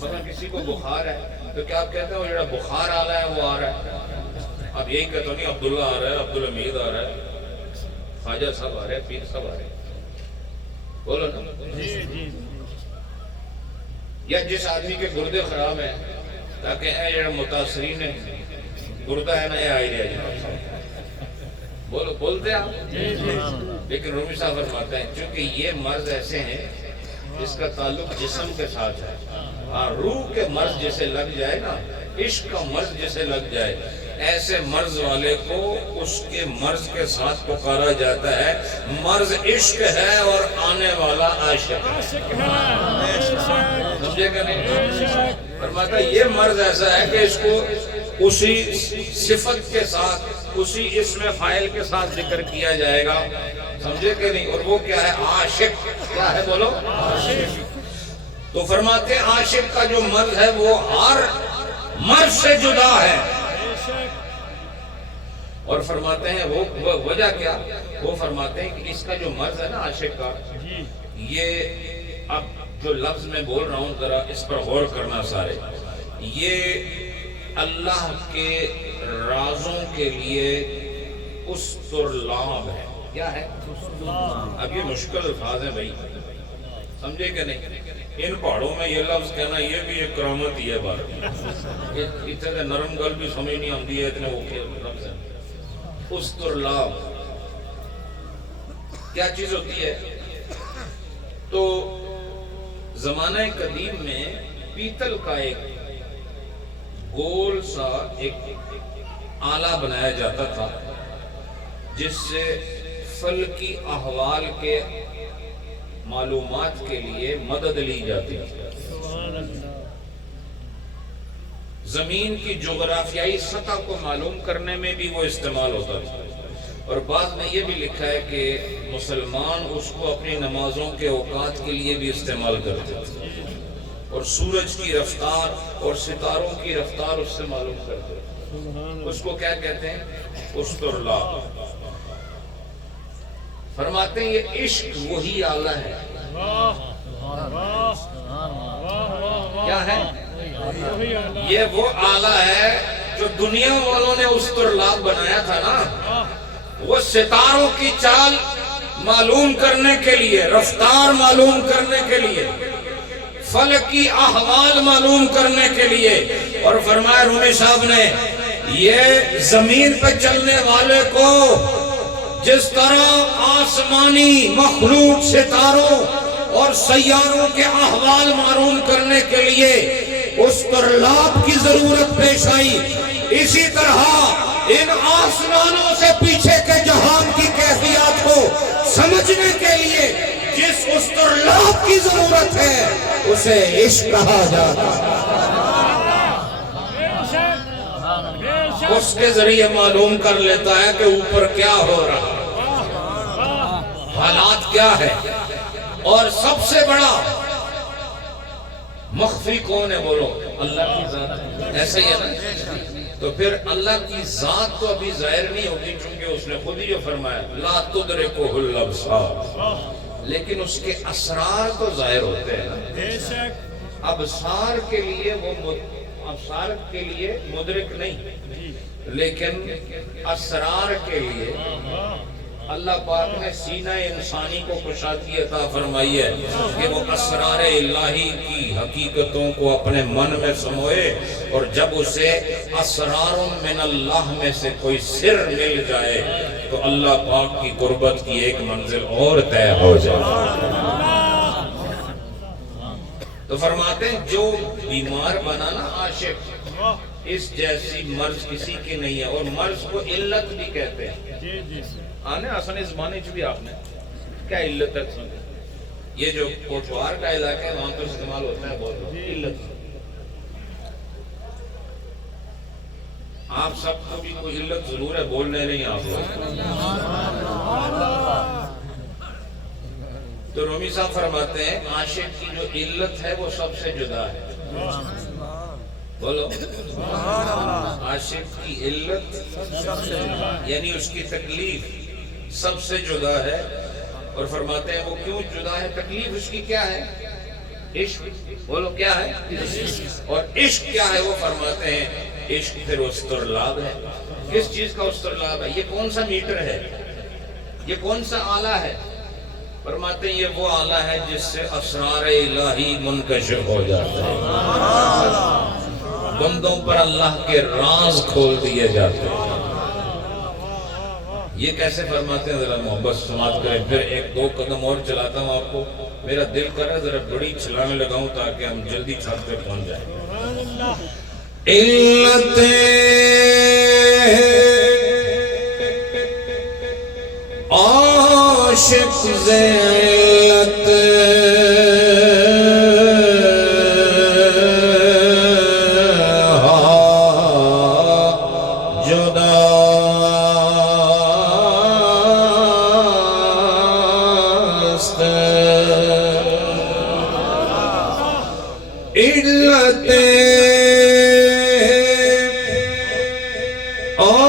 پتہ کسی کو بخار ہے تو کیا آپ کہتے ہیں وہ جڑا بخار آ رہا ہے وہ آ رہا ہے. اب یہی کہتے نہیں عبداللہ آ رہا ہے, عبدالحمید آ رہا ہے, خواجہ صاحب آ رہے ہیں, پیر صاحب آ رہے ہیں. بولو نا. یا جس آدمی کے گردے خراب ہیں تاکہ اے جڑا متاثرین ہے گردہ ہے نا یہ آئی رہا ہے. بولو بولتے ہیں آپ. لیکن رومی صاحب فرماتے ہیں چونکہ یہ مرض ایسے ہیں جس کا تعلق جسم کے ساتھ ہے. ہاں روح کے مرض جسے لگ جائے نا, عشق کا مرض جسے لگ جائے, ایسے مرض والے کو اس کے مرض کے ساتھ پکارا جاتا ہے. مرض عشق ہے اور آنے والا عاشق ہے. سمجھے کہ نہیں؟ فرماتا یہ مرض ایسا ہے کہ اس کو اسی صفت کے ساتھ اسی اسم فاعل کے ساتھ ذکر کیا جائے گا. سمجھے کہ نہیں؟ اور وہ کیا ہے؟ عاشق. کیا ہے بولو؟ عاشق. تو فرماتے ہیں عاشق کا جو مرض ہے وہ ہر مرض سے جدا ہے. اور فرماتے ہیں وہ وجہ کیا؟ وہ فرماتے ہیں کہ اس کا جو مرض ہے نا عاشق کا, یہ اب جو لفظ میں بول رہا ہوں ذرا اس پر غور کرنا سارے, یہ اللہ کے رازوں کے لیے استرلاب ہے. کیا ہے؟ اب یہ مشکل الفاظ ہیں بھائی, سمجھے کہ نہیں؟ ان پہاڑوں میں یہ لفظ کہنا یہ بھی ایک کرامت ہی ہے. بات اتنے نرم گل بھی سمجھ نہیں آتی ہے, اتنے اوکھے لفظ ہیں. استرلاب کیا چیز ہوتی ہے؟ تو زمانہ قدیم میں پیتل کا ایک گول سا ایک آلہ بنایا جاتا تھا جس سے فلکی احوال کے معلومات کے لیے مدد لی جاتی تھی. زمین کی جغرافیائی سطح کو معلوم کرنے میں بھی وہ استعمال ہوتا تھا. اور بعد میں یہ بھی لکھا ہے کہ مسلمان اس کو اپنی نمازوں کے اوقات کے لیے بھی استعمال کرتے تھے, اور سورج کی رفتار اور ستاروں کی رفتار اس سے معلوم کرتے تھے. اس کو کیا کہتے ہیں؟ استرلاب. فرماتے ہیں یہ عشق وہی آلہ ہے. کیا ہے؟ یہ وہ آلہ ہے جو دنیا والوں نے استرلاب بنایا تھا نا, وہ ستاروں کی چال معلوم کرنے کے لیے, رفتار معلوم کرنے کے لیے, فلکی احوال معلوم کرنے کے لیے. اور فرمایا رومی صاحب نے یہ زمین پہ چلنے والے کو جس طرح آسمانی مخلوق ستاروں اور سیاروں کے احوال معلوم کرنے کے لیے استرلاب کی ضرورت پیش آئی, اسی طرح ان آسمانوں سے پیچھے کے جہان کی کیفیات کو سمجھنے کے لیے جس استرلاب کی ضرورت ہے اسے عشق کہا جاتا ہے. اس کے ذریعے معلوم کر لیتا ہے کہ اوپر کیا ہو رہا ہے, حالات کیا ہے. اور سب سے بڑا مخفی کون ہے بولو؟ اللہ کی ذات. ایسا ہی ہے نا. تو پھر اللہ کی ذات تو ابھی ظاہر نہیں ہوگی، چونکہ اس نے خود ہی جو فرمایا لا تدرکہ الابصار، لیکن اس کے اسرار تو ظاہر ہوتے ہیں نا. ابصار کے لیے وہ ابصار کے لیے مدرک نہیں، لیکن اسرار کے لیے اللہ پاک نے سینہ انسانی کو کشادگی عطا فرمائی ہے کہ وہ اسرار الہی کی حقیقتوں کو اپنے من میں سموئے، اور جب اسے اسرار من اللہ میں سے کوئی سر مل جائے تو اللہ پاک کی قربت کی ایک منزل اور طے ہو جائے. تو فرماتے ہیں جو بیمار بنا نا عاشق، اس جیسی مرض کسی کی نہیں ہے. اور مرض کو علت بھی کہتے ہیں. آنے آسان اس زمانے بھی آپ نے کیا علت ہے؟ یہ جو کوٹوار کا علاقہ ہے وہاں تو استعمال ہوتا ہے بہت علت. آپ سب کو بھی کوئی علت ضرور ہے، بول رہے نہیں آپ لوگ. تو رومی صاحب فرماتے ہیں عاشق کی جو علت ہے وہ سب سے جدا ہے. بولو عاشق کی علت یعنی اس کی تکلیف سب سے جدا ہے. اور فرماتے ہیں وہ کیوں جدا ہے؟ تکلیف اس کی کیا ہے؟ عشق. بولو کیا ہے؟ اور عشق کیا ہے؟ وہ فرماتے ہیں عشق پھر استرلاب ہے. کس چیز کا استرلاب ہے؟ یہ کون سا میٹر ہے؟ یہ کون سا آلہ ہے؟ فرماتے ہیں یہ وہ آلہ ہے جس سے اسرار الہی منکشف ہو جاتا ہے، بندوں پر اللہ کے راز کھول دیے جاتے ہیں. یہ کیسے فرماتے ہیں؟ ذرا محبت سماعت کریں. پھر ایک دو قدم اور چلاتا ہوں آپ کو. میرا دل کر رہا ہے ذرا بڑی چھلانیں لگاؤں تاکہ ہم جلدی چھت پہ پہنچ جائیں. عاشق ذلت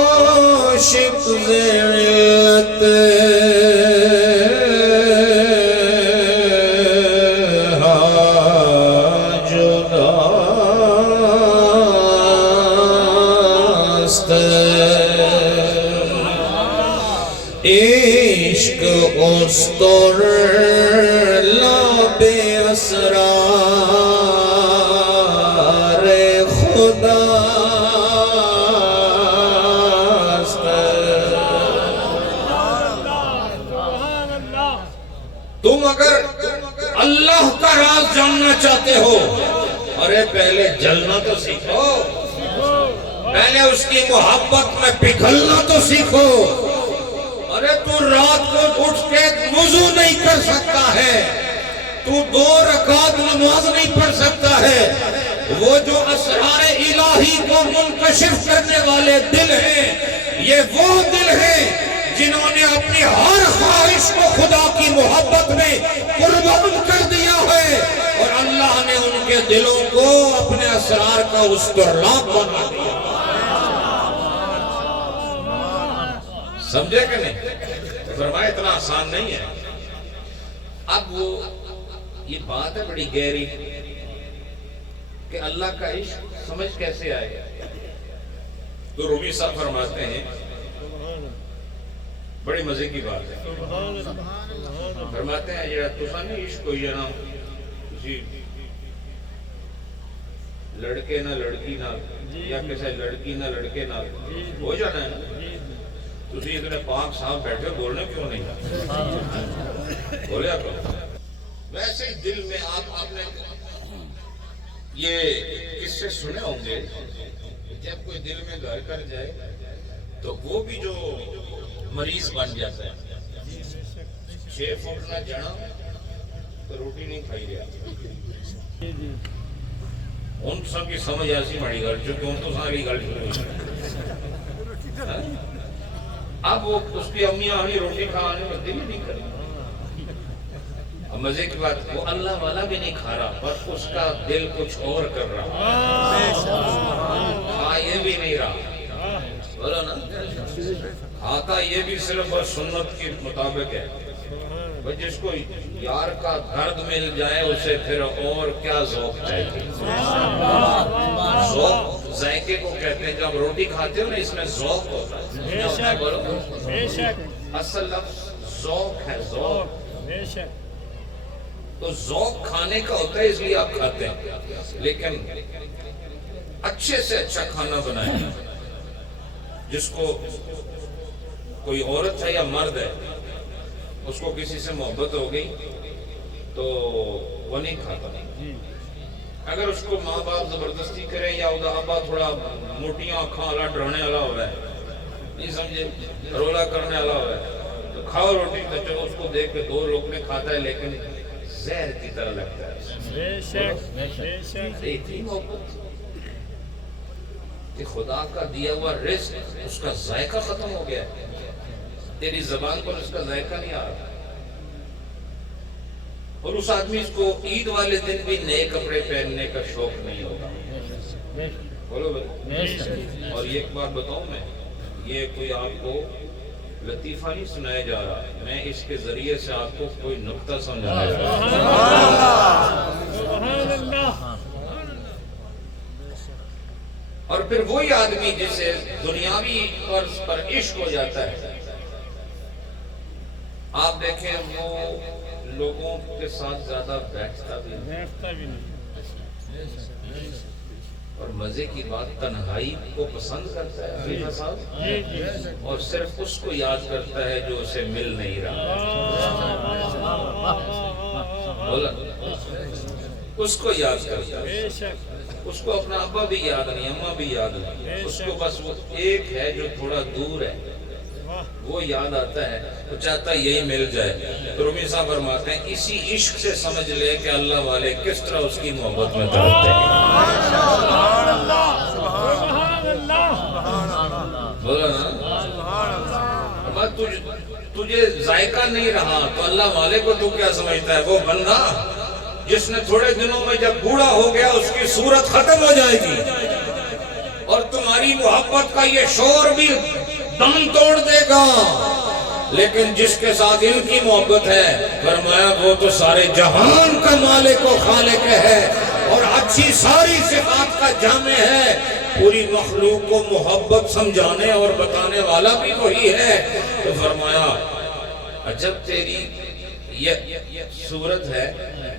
عاشق ذلت عشق استر لاب اسرار خدا تم اگر اللہ کا راز جاننا چاہتے ہو، ارے پہلے جلنا تو سیکھو، پہلے اس کی محبت میں پگھلنا تو سیکھو. ارے تو رات کو اٹھ کے وضو نہیں کر سکتا ہے، تو 2 رکعت نماز نہیں پڑھ سکتا ہے. وہ جو اسرار الہی کو منکشف کرنے والے دل ہیں، یہ وہ دل ہیں جنہوں نے اپنی ہر خواہش کو خدا کی محبت میں قربان کر دیا ہے، اور اللہ نے ان کے دلوں کو اپنے اسرار کا استرلاب بنا دیا. سمجھے کہ نہیں؟ فرمایا اتنا آسان نہیں ہے. اب وہ یہ بات ہے بڑی گہری کہ اللہ کا عشق سمجھ کیسے آئے. تو رومی صاحب فرماتے ہیں بڑی مزے کی بات ہے. فرماتے ہیں یہ تسا نہیں عشق کوئی ہے نا کسی لڑکے نہ لڑکی نہ یا کسی لڑکی نہ لڑکے نہ ہو جانا ہے نا. تسی اتنے پاک صاحب بیٹھے بولنے کیوں نہیں بولے آپ ویسے ہی دل میں آپ نے یہ قصے سنے ہوں گے. جب کوئی دل میں گھر کر جائے تو وہ بھی جو مریض بن جاتا ہے. 6 فٹ نہ جنا تو روٹی نہیں کھائی رہا. ان سب کی سمجھ ایسی بڑی گل چونکہ ان تو ساری گل اب وہ اس کی امی آنی روٹی کھانے میں دل نہیں کرتی. اب مزے کی بات وہ اللہ والا بھی نہیں کھا رہا پر اس کا دل کچھ اور کر رہا، کھا یہ بھی نہیں رہا، بولو نا، کھاتا یہ بھی صرف اور سنت کے مطابق ہے۔ جس کو یار کا درد مل جائے اسے پھر اور کیا ذوق چاہیے۔ ذوق ذائقے کو کہتے ہیں، جب روٹی کھاتے ہو نا اس میں ذوق ہوتا ہے، بولو اصل لفظ ذوق ہے، ذوق۔ تو ذوق کھانے کا ہوتا ہے اس لیے آپ کھاتے ہیں، لیکن اچھے سے اچھا کھانا بنائیں۔ جس کو کوئی عورت ہے یا مرد ہے اس کو کسی سے محبت ہو گئی تو وہ نہیں کھاتا۔ اگر اس کو ماں باپ زبردستی کرے یا ابا تھوڑا موٹیاں آنکھاں والا ڈرانے والا ہو رہا ہے، نہیں سمجھے، رولا کرنے والا ہو رہا ہے، تو کھاؤ روٹی، تو چلو اس کو دیکھ کے دو لوگ میں کھاتا ہے لیکن زہر کی طرح لگتا ہے۔ اتنی محبت کہ خدا کا دیا ہوا رزق اس کا ذائقہ ختم ہو گیا ہے، تیری زبان پر اس کا ذائقہ نہیں آ رہا، اور اس آدمی اس کو عید والے دن بھی نئے کپڑے پہننے کا شوق نہیں ہوگا، بولو بولو۔ اور یہ ایک بات بتاؤں میں، یہ کوئی آپ کو لطیفہ نہیں سنایا جا رہا، میں اس کے ذریعے سے آپ کو کوئی نکتہ سمجھانا جا رہا ہوں۔ اور پھر وہی آدمی جسے دنیاوی طرز پر عشق ہو جاتا ہے، آپ دیکھیں وہ لوگوں کے ساتھ زیادہ بیٹھتا بھی نہیں، اور مزے کی بات تنہائی کو پسند کرتا ہے، اور صرف اس کو یاد کرتا ہے جو اسے مل نہیں رہا، بولا اس کو یاد کرتا ہے، اس کو اپنا ابا بھی یاد نہیں، اماں بھی یاد نہیں، اس کو بس وہ ایک ہے جو تھوڑا دور ہے وہ یاد آتا ہے، وہ چاہتا ہے یہی مل جائے۔ تو رومی صاحب فرماتے ہیں اسی عشق سے سمجھ لے کہ اللہ والے کس طرح اس کی محبت میں تڑپتے ہیں۔ بولا نا، تجھے ذائقہ نہیں رہا تو اللہ والے کو تو کیا سمجھتا ہے؟ وہ بندہ جس نے تھوڑے دنوں میں جب بوڑھا ہو گیا اس کی صورت ختم ہو جائے گی، اور تمہاری محبت کا یہ شور بھی دم توڑ دے گا، لیکن جس کے ساتھ ان کی محبت ہے فرمایا وہ تو سارے جہان کا مالک و خالق ہے، اور اچھی ساری صفات کا جامع ہے، پوری مخلوق کو محبت سمجھانے اور بتانے والا بھی وہی ہے۔ تو فرمایا عجب تیری یہ صورت ہے،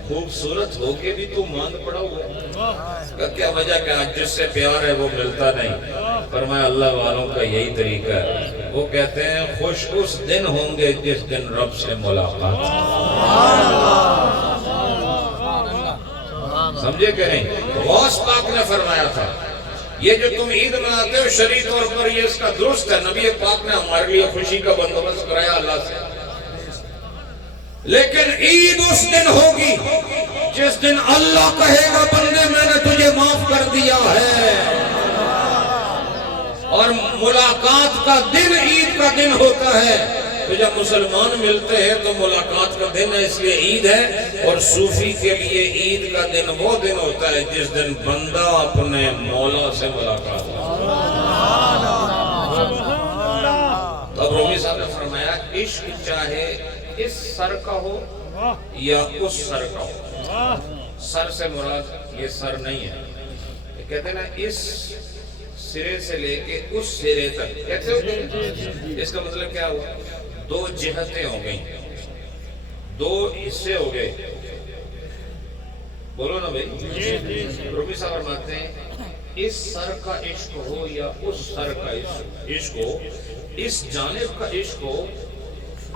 خوبصورت ہو کے بھی تو ماند پڑا ہوا ہے، کیا وجہ کہ جس سے پیار ہے وہ ملتا نہیں؟ فرمایا اللہ والوں کا یہی طریقہ ہے، وہ کہتے ہیں خوش اس دن ہوں گے جس دن رب سے ملاقات، سمجھے کہ نہیں؟ غوث پاک نے فرمایا تھا یہ جو تم عید مناتے ہو شرعی طور پر یہ اس کا درست ہے، نبی پاک نے ہمارے لیے خوشی کا بندوبست کرایا اللہ سے، لیکن عید اس دن ہوگی جس دن اللہ کہے گا بندے میں نے تجھے معاف کر دیا ہے، اور ملاقات کا دن عید کا دن ہوتا ہے، تو جب مسلمان ملتے ہیں تو ملاقات کا دن ہے اس لیے عید ہے، اور صوفی کے لیے عید کا دن وہ دن ہوتا ہے جس دن بندہ اپنے مولا سے ملاقات ہوتا ہے۔ تو اب رومی صاحب نے فرمایا عشق چاہے اس سر کا ہو یا اس سر کا ہو، سر سے مراد یہ سر نہیں ہے، کہتے ہیں نا اس سرے سے لے کے اس سرے تک، کہتے ہو اس کا مطلب کیا ہوا؟ دو جہتیں ہو گئیں، دو حصے ہو گئے، بولو نا بھائی۔ رومی صاحب فرماتے ہیں اس سر کا عشق ہو یا اس سر کا عشق ہو، اس جانب کا عشق ہو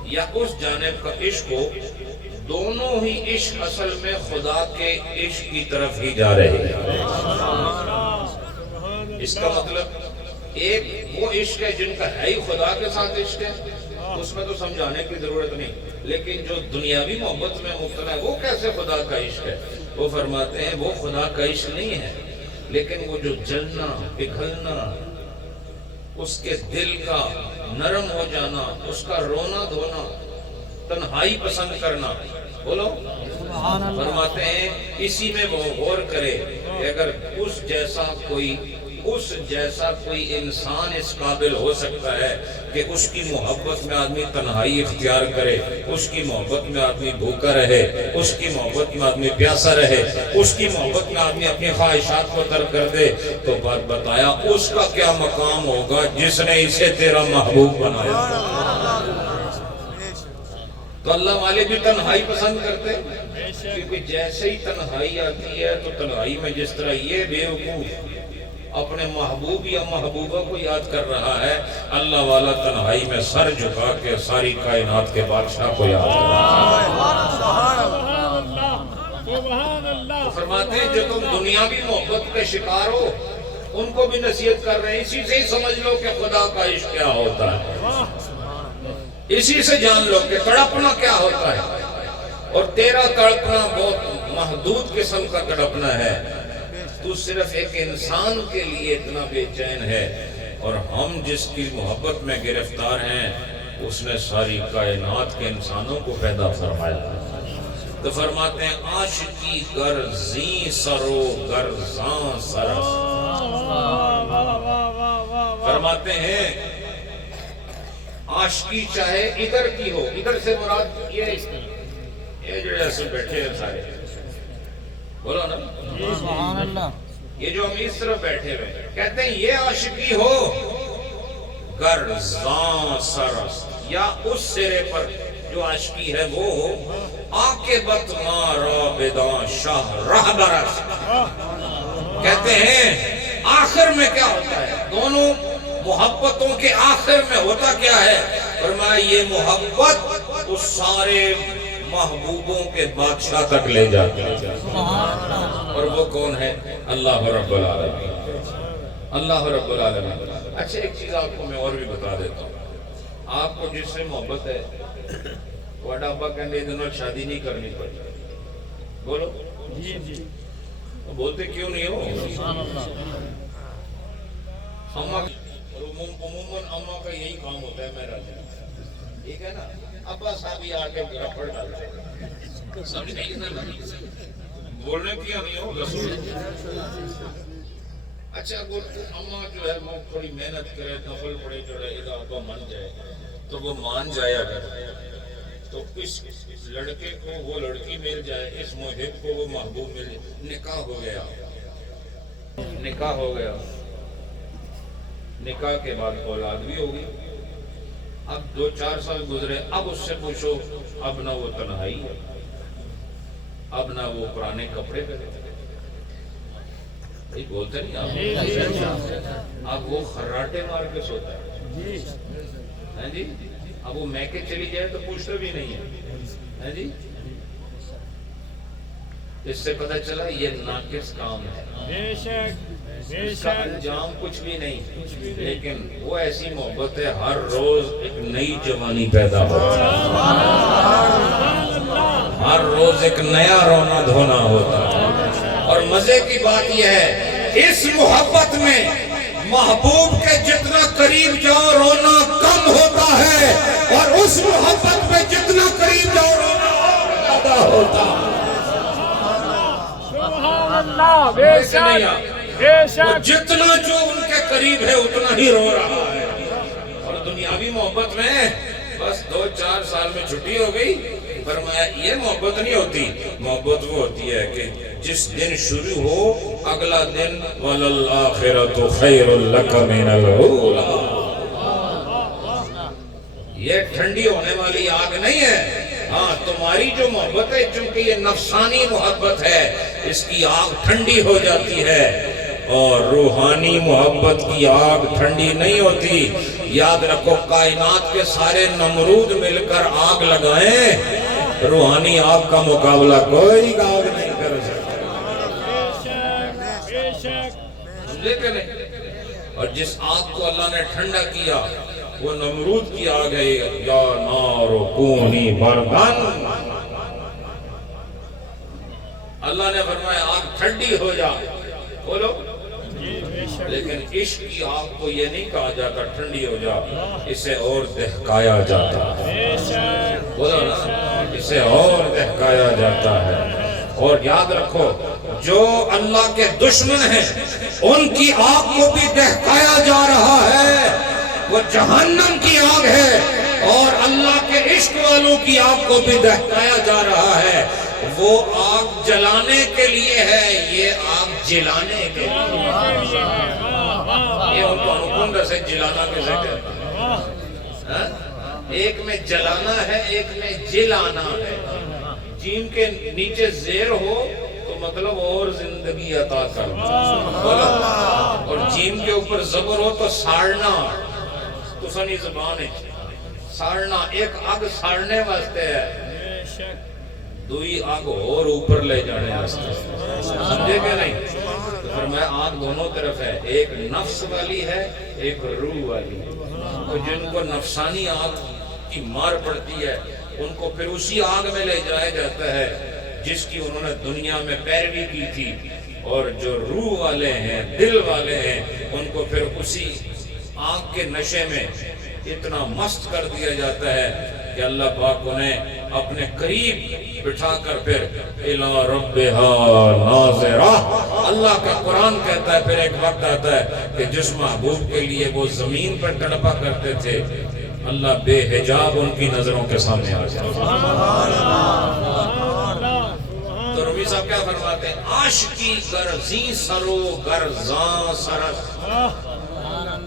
یا اس جانب کا عشق ہو، دونوں ہی عشق اصل میں خدا کے عشق کی طرف ہی جا رہے ہیں۔ اس کا مطلب ایک وہ عشق ہے جن کا ہے ہی خدا کے ساتھ عشق ہے، اس میں تو سمجھانے کی ضرورت نہیں، لیکن جو دنیاوی محبت میں مبتلا ہے وہ کیسے خدا کا عشق ہے؟ وہ فرماتے ہیں وہ خدا کا عشق نہیں ہے، لیکن وہ جو جلنا پگھلنا، اس کے دل کا نرم ہو جانا، اس کا رونا دھونا، تنہائی پسند کرنا، بولو فرماتے ہیں اسی میں وہ غور کرے کہ اگر اس جیسا کوئی انسان اس قابل ہو سکتا ہے کہ اس کی محبت میں آدمی تنہائی اختیار کرے، اس کی محبت میں آدمی بھوکا رہے، اس کی محبت میں آدمی پیاسا رہے، اس کی محبت میں آدمی اپنی خواہشات کو ترک کر دے، تو بات بتایا اس کا کیا مقام ہوگا جس نے اسے تیرا محبوب بنایا۔ تو اللہ والے بھی تنہائی پسند کرتے ہیں، کیونکہ جیسے ہی تنہائی آتی ہے تو تنہائی میں جس طرح یہ بیوقوف اپنے محبوب یا محبوبہ کو یاد کر رہا ہے، اللہ والا تنہائی میں سر جھکا کے ساری کائنات کے بادشاہ کو یاد کر رہا ہے۔ فرماتے ہیں جو تم دنیاوی محبت کے شکار ہو ان کو بھی نصیحت کر رہے ہیں، اسی سے ہی سمجھ لو کہ خدا کا عشق کیا ہوتا ہے، اسی سے جان لو کہ تڑپنا کیا ہوتا ہے، اور تیرا تڑپنا بہت محدود قسم کا تڑپنا ہے، تو صرف ایک انسان کے لیے اتنا بے چین ہے، اور ہم جس کی محبت میں گرفتار ہیں اس نے ساری کائنات کے انسانوں کو پیدا فرمایا۔ تو فرماتے ہیں عاشقی گر زیں سرو گر زاں سرس، فرماتے ہیں عاشقی چاہے ادھر کی ہو، ادھر سے مراد یہ جو ایسے بیٹھے ہیں سارے، بولو نا سبحان اللہ، یہ جو ہم اس طرف بیٹھے ہوئے کہتے ہیں یہ عاشقی ہو گر زاں سرس، یا اس سرے پر جو عاشقی ہے وہ ہو عاقبت ما رابداں شاہ رہ برس، کہتے ہیں آخر میں کیا ہوتا ہے، دونوں محبتوں کے آخر میں ہوتا کیا ہے، فرمایا یہ محبت اس سارے محبوبوں کے بادشاہ تک لے جاتی ہے، اور وہ کون ہے، اللہ رب العالمین، اللہ رب العالمین۔ اچھا ایک چیز آپ کو میں اور بھی بتا دیتا ہوں، آپ کو جس سے محبت ہے واڈا ابا کہنے دنوں شادی نہیں کرنی پڑی، بولو جی جی بولتے کیوں نہیں ہو، اماں عموماً اماں کا یہی کام ہوتا ہے، میرا ٹھیک ہے نا، ابا صاحب ہی آگے رپڑ ڈالتے ہیں، سمجھ نہیں بولنے کیا نہیں ہو رسول۔ اچھا اماں جو ہے وہ تھوڑی محنت کرے، نفل پڑے چڑھے، اذا ابا من جائے تو وہ مان جائے، اگر تو اس لڑکے کو وہ لڑکی مل جائے، اس محب کو وہ محبوب مل جائے، نکاح ہو گیا، نکاح ہو گیا، نکاح کے بعد اولاد بھی ہوگی، اب 2-4 سال گزرے، اب اس سے پوچھو اب نہ وہ تنہائی ہے، اب نہ وہ پرانے کپڑے پہنے، بھائی بولتے نہیں آپ، اب وہ خراٹے مار کے سوتا ہے جی، اب وہ میکے چلی جائے تو پوچھتے بھی نہیں ہے جی، اس سے پتہ چلا یہ ناقص کام ہے، بے شک اس کا انجام کچھ بھی نہیں، لیکن وہ ایسی محبت ہے ہر روز ایک نئی جوانی پیدا ہوتا ہے، ہر روز ایک نیا رونا دھونا ہوتا ہے، اور مزے کی بات یہ ہے اس محبت میں محبوب کے جتنا قریب جاؤ رونا کم ہوتا ہے، اور اس محبت میں جتنا قریب جاؤ رونا اور زیادہ ہوتا ہے۔ سبحان اللہ، بے شک بے وہ شک، جتنا جو ان کے قریب ہے اتنا ہی رو رہا ہے، اور دنیاوی محبت میں بس 2-4 سال میں چھٹی ہو گئی، فرمایا یہ محبت نہیں ہوتی، محبت وہ ہوتی ہے کہ جس دن شروع ہو اگلا دن وَلَلْآخِرَةُ خَيْرٌ لَكَ مِنَ الْأُولَىٰ، یہ ٹھنڈی ہونے والی آگ نہیں ہے، ہاں تمہاری جو محبت ہے چونکہ یہ نفسانی محبت ہے، اس کی آگ ٹھنڈی ہو جاتی ہے، اور روحانی محبت کی آگ ٹھنڈی نہیں ہوتی۔ یاد رکھو کائنات کے سارے نمرود مل کر آگ لگائیں، روحانی آگ کا مقابلہ کوئی آگ نہیں کر سکتا، بے شک، سمجھے کہ نہیں؟ اور جس آگ کو اللہ نے ٹھنڈا کیا وہ نمرود کی آگ ہے، یا نار کونی بردن، اللہ نے فرمایا آگ ٹھنڈی ہو جا، بولو، لیکن عشق کی آگ کو یہ نہیں کہا جاتا ٹھنڈی ہو جا، اسے اور دہکایا جاتا، بولو نا، اسے اور دہکایا جاتا ہے۔ اور یاد رکھو جو اللہ کے دشمن ہیں ان کی آگ کو بھی دہکایا جا رہا ہے، وہ جہنم کی آگ ہے، اور اللہ کے عشق والوں کی آگ کو بھی دہکایا جا رہا ہے۔ وہ آگ جلانے کے لیے ہے، یہ آگ جلانے کے لیے ہے۔ یہ ان کو انکندہ سے جلانا کیسے کہتے ہیں؟ ایک میں جلانا ہے، ایک میں جلانا ہے۔ جیم کے نیچے زیر ہو تو مطلب اور زندگی عطا کرنا، اور جیم کے اوپر زبر ہو تو ساڑنا، تو سنی زبان ہے ساڑنا، ایک آگ ساڑنے واسطے ہے، دوئی آگ اور اوپر لے جانے واسطے، سمجھے کہ نہیں؟ تو میں آگ دونوں طرف ہے، ایک نفس والی ہے، ایک روح والی ہے، اور جن کو نفسانی آگ کی مار پڑتی ہے ان کو پھر اسی آگ میں لے جایا جاتا ہے جس کی انہوں نے دنیا میں پیروی کی تھی، اور جو روح والے ہیں، دل والے ہیں، ان کو پھر اسی آگ کے نشے میں اتنا مست کر دیا جاتا ہے کہ اللہ پاک انہیں اپنے قریب بٹھا کر پھر اِلَىٰ رَبِّهَا نَاظِرَةٌ، اللہ کا قرآن کہتا ہے پھر ایک وقت آتا ہے کہ جس محبوب کے لیے وہ زمین پر تڑپا کرتے تھے، اللہ بے حجاب ان کی نظروں کے سامنے آ جائے۔ تو رومی صاحب کیا فرماتے ہیں؟ عاشقی گرزی سرو گرزاں سرس،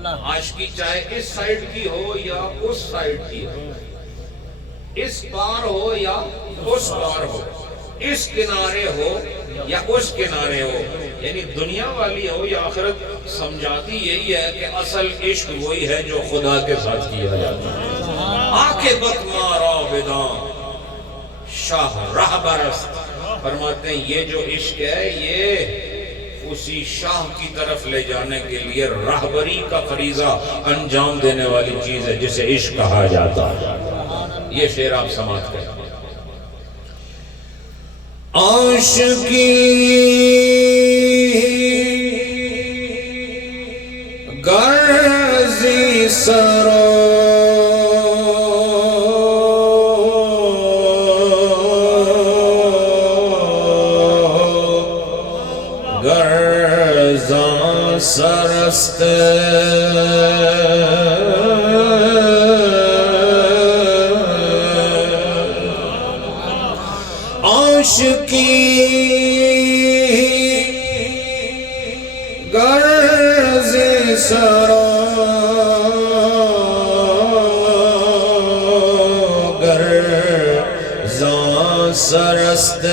عاشقی چاہے اس سائیڈ کی ہو یا اس سائیڈ کی ہو، اس پار ہو یا اس پار ہو، اس کنارے ہو یا اس کنارے ہو، یعنی دنیا والی ہو یا آخرت، سمجھاتی یہی ہے کہ اصل عشق وہی ہے جو خدا کے ساتھ کیا جاتا ہے۔ عاقبت مارا بداں شاہ راہ برست، فرماتے ہیں یہ جو عشق ہے یہ اسی شاہ کی طرف لے جانے کے لیے راہبری کا فریضہ انجام دینے والی چیز ہے جسے عشق کہا جاتا ہے۔ یہ شعر آپ سماعت کریں۔ عاشقی گرزی سرو گرزاں سرست، عاشقی گرزی سرو گرزاں سرست،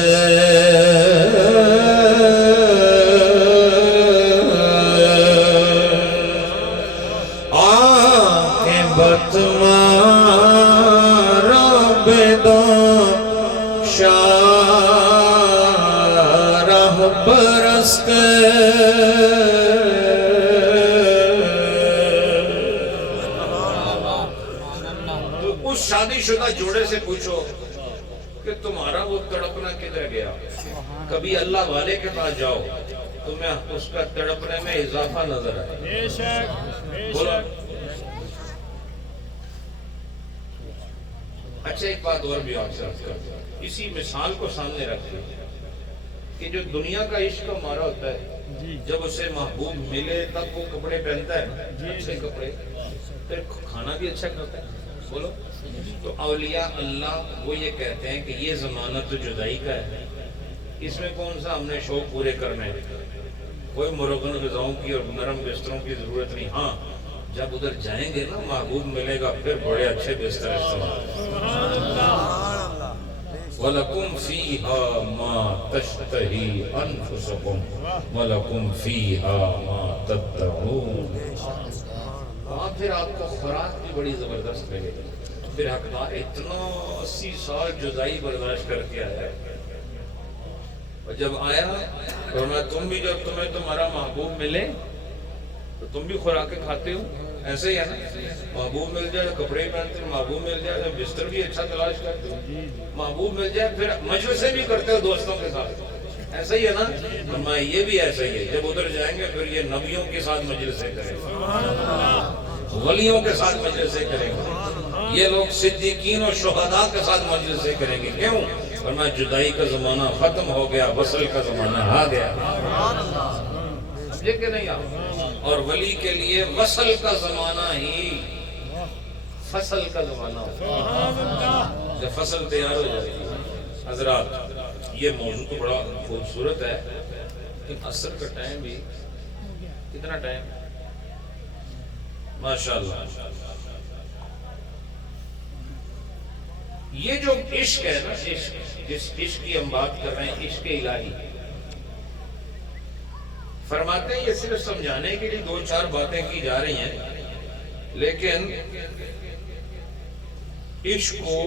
عاقبت مارا بداں شاہ راہ برست، تو اس شادی شدہ جوڑے سے پوچھو کہ تمہارا وہ تڑپنا کدھر گیا؟ کبھی اللہ والے کے پاس جاؤ تمہیں اس کا تڑپنے میں اضافہ نظر آئے۔ بولو۔ اچھا ایک بات اور بھی آپ سے عرض کرتا ہوں، اسی مثال کو سامنے رکھتے ہیں کہ جو دنیا کا عشق ہمارا ہوتا ہے، جب اسے محبوب ملے تب وہ کپڑے پہنتا ہے، اچھے کپڑے، پھر کھانا بھی اچھا کرتا ہے۔ بولو۔ تو اولیاء اللہ وہ یہ کہتے ہیں کہ یہ زمانہ تو جدائی کا ہے، اس میں کون سا ہم نے شوق پورے کرنے ہیں، کوئی مرغن غذاؤں کی اور نرم بستروں کی ضرورت نہیں۔ ہاں جب ادھر جائیں گے نا محبوب ملے گا پھر بڑے اچھے بستر استعمال۔ وَلَكُمْ فِيهَا مَا تَشْتَهِي أَنفُسُكُمْ وَلَكُمْ فِيهَا مَا تَدَّعُونَ۔ وہاں پھر آپ کو خوراک بھی بڑی زبردست ملے گی۔ پھر حقدار اتنا 80 سال جدائی برداشت کر کے آیا، اور جب آیا تو میں تم بھی جب تمہیں تمہارا محبوب ملے تو تم بھی خوراکیں کھاتے ہو، ایسے ہی ہے نا؟ محبوب مل جائے تو کپڑے پہنتے ہو، محبوب مل جائے تو بستر بھی اچھا تلاش کرتے ہو، محبوب مل جائے پھر مشورے بھی کرتے ہو دوستوں کے ساتھ، ایسا ہی ہے نا؟ فرمایا یہ بھی ایسا ہی ہے، جب ادھر جائیں گے پھر یہ نبیوں کے ساتھ مجلسیں کریں گے، ولیوں کے ساتھ مجلسیں کریں گے، یہ لوگ صدیقین اور شہداء کے ساتھ مجلسیں کریں گے۔ کیوں؟ ورنہ جدائی کا زمانہ ختم ہو گیا، وصل کا زمانہ آ گیا. سمجھے کہ نہیں آپ؟ اور ولی کے لیے وصل کا زمانہ ہی فصل کا زمانہ ہوتا. جب فصل تیار ہو جائے گی. حضرات یہ موضوع تو بڑا خوبصورت ہے، لیکن عصر کا ٹائم بھی کتنا ٹائم ماشاءاللہ. یہ جو عشق ہے نا، عشق جس عشق کی ہم بات کر رہے ہیں، عشق الہی، فرماتے ہیں یہ صرف سمجھانے کے لیے دو چار باتیں کی جا رہی ہیں، لیکن عشق کو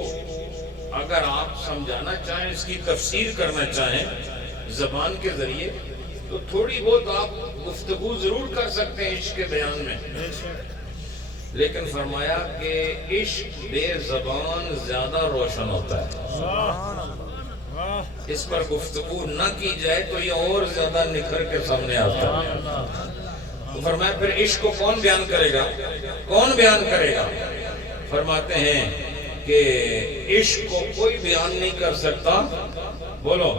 اگر آپ سمجھانا چاہیں، اس کی تفسیر کرنا چاہیں زبان کے ذریعے، تو تھوڑی بہت آپ گفتگو ضرور کر سکتے ہیں عشق کے بیان میں، لیکن فرمایا کہ عشق بے زبان زیادہ روشن ہوتا ہے. اس پر گفتگو نہ کی جائے تو یہ اور زیادہ نکھر کے سامنے آتا ہے. تو فرمایا پھر عشق کو کون بیان کرے گا؟ کون بیان کرے گا؟ فرماتے ہیں کہ عشق کو کوئی بیان نہیں کر سکتا. بولو.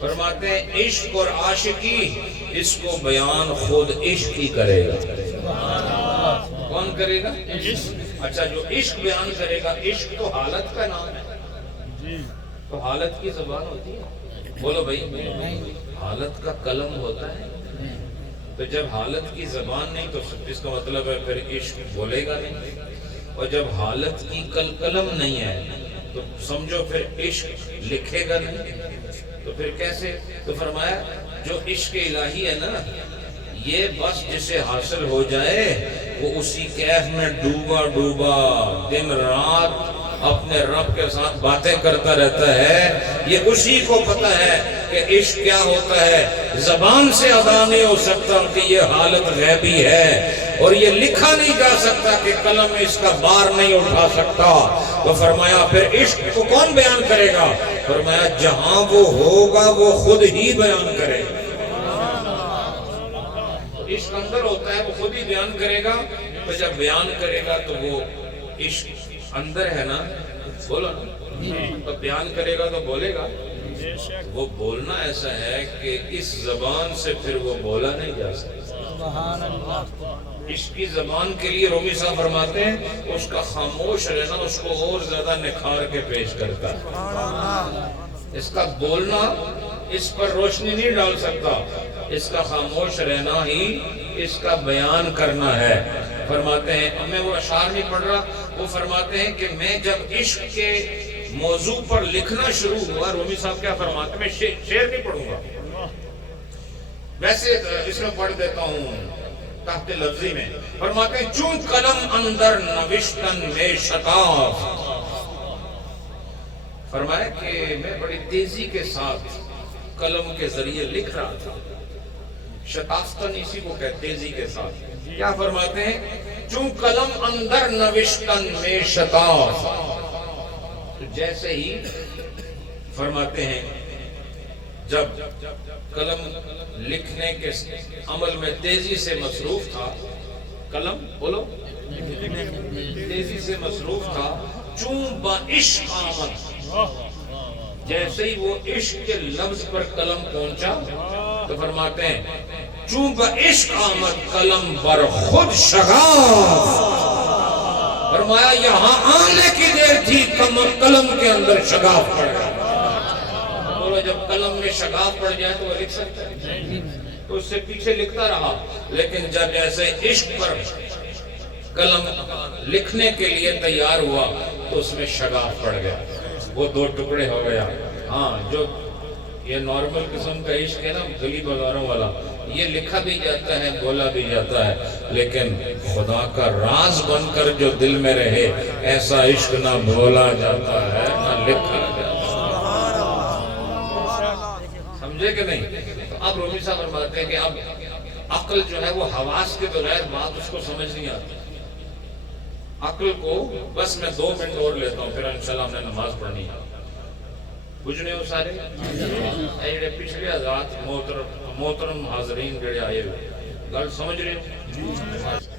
فرماتے ہیں عشق اور عاشقی، اس کو بیان خود عشق ہی کرے گا. کون کرے گا؟ اچھا، جو عشق بیان کرے گا. عشق تو حالت کا نام ہے، تو حالت کی زبان ہوتی ہے. بولو بھائی، حالت کا قلم ہوتا ہے. تو جب حالت کی زبان نہیں تو اس کا مطلب ہے پھر عشق بولے گا نہیں. اور جب حالت کی قلم نہیں ہے تو سمجھو پھر عشق لکھے گا نہیں. تو پھر کیسے؟ تو فرمایا جو عشق الہی ہے نا، یہ بس جسے حاصل ہو جائے وہ اسی کیف میں ڈوبا ڈوبا دن رات اپنے رب کے ساتھ باتیں کرتا رہتا ہے. یہ اسی کو پتا ہے کہ عشق کیا ہوتا ہے. زبان سے ادا نہیں ہو سکتا کہ یہ حالت غیبی ہے، اور یہ لکھا نہیں جا سکتا کہ قلم اس کا بار نہیں اٹھا سکتا. تو فرمایا پھر عشق کو کون بیان کرے گا؟ فرمایا جہاں وہ ہوگا وہ خود ہی بیان کرے گا. عشق اندر ہوتا ہے، وہ خود ہی بیان کرے گا. تو جب بیان کرے گا تو وہ عشق اندر ہے نا، بولو نا، تو بیان کرے گا تو بولے گا. وہ بولنا ایسا ہے کہ اس زبان سے پھر وہ بولا نہیں جا سکتا. عشق کی زبان کے لیے رومی صاحب فرماتے ہیں اس کا خاموش رہنا اس کو اور زیادہ نکھار کے پیش کرتا ہے. اس کا بولنا اس پر روشنی نہیں ڈال سکتا، اس کا خاموش رہنا ہی اس کا بیان کرنا ہے. فرماتے ہیں، میں وہ اشعار نہیں پڑھ رہا، وہ فرماتے ہیں کہ میں جب عشق کے موضوع پر لکھنا شروع ہوا، رومی صاحب کیا فرماتے ہیں، میں شعر نہیں پڑھوں گا، ویسے اس میں پڑھ دیتا ہوں تحت لفظی میں. فرماتے ہیں چون قلم اندر نوشتن میں شتاف. فرمایا کہ میں بڑی تیزی کے ساتھ قلم کے ذریعے لکھ رہا تھا. شتافتن اسی کو کہتے تیزی کے ساتھ. کیا فرماتے ہیں؟ چون قلم اندر نوشتن میں شتاف. تو جیسے ہی فرماتے ہیں جب قلم لکھنے کے عمل میں تیزی سے مصروف تھا، قلم بولو تیزی سے مصروف تھا، چون با عشق آمد، جیسے ہی وہ عشق کے لفظ پر قلم پہنچا تو فرماتے ہیں چون با عشق آمد قلم بر خود شغاف. فرمایا یہاں آنے کی دیر تھی قلم کے اندر شغاف پڑ گیا. جب قلم میں شغاف پڑ جائے تو وہ لکھ سکتا ہے، تو اس سے پیچھے لکھتا رہا. لیکن جب جیسے عشق پر قلم لکھنے کے لیے تیار ہوا تو اس میں شغاف پڑ گیا، وہ دو ٹکڑے ہو گیا. ہاں، جو یہ نارمل قسم کا عشق ہے نا، گلی بازاروں والا، یہ لکھا بھی جاتا ہے، بولا بھی جاتا ہے، لیکن خدا کا راز بن کر جو دل میں رہے، ایسا عشق نہ بولا جاتا ہے نہ لکھا جاتا ہے. سمجھے کہ نہیں؟ تو اب رومی صاحب فرماتے ہیں کہ اب عقل جو ہے وہ حواس کے بغیر بات اس کو سمجھ نہیں آتی. عقل کو بس میں 2 منٹ اور لیتا ہوں، پھر انشاءاللہ ہم نے نماز پڑھنی ہے. بجھنے ہو سارے ایڈے پچھلے حضرات محترم حاضرین جڑے آئے ہوئے گل سمجھ رہے ہو؟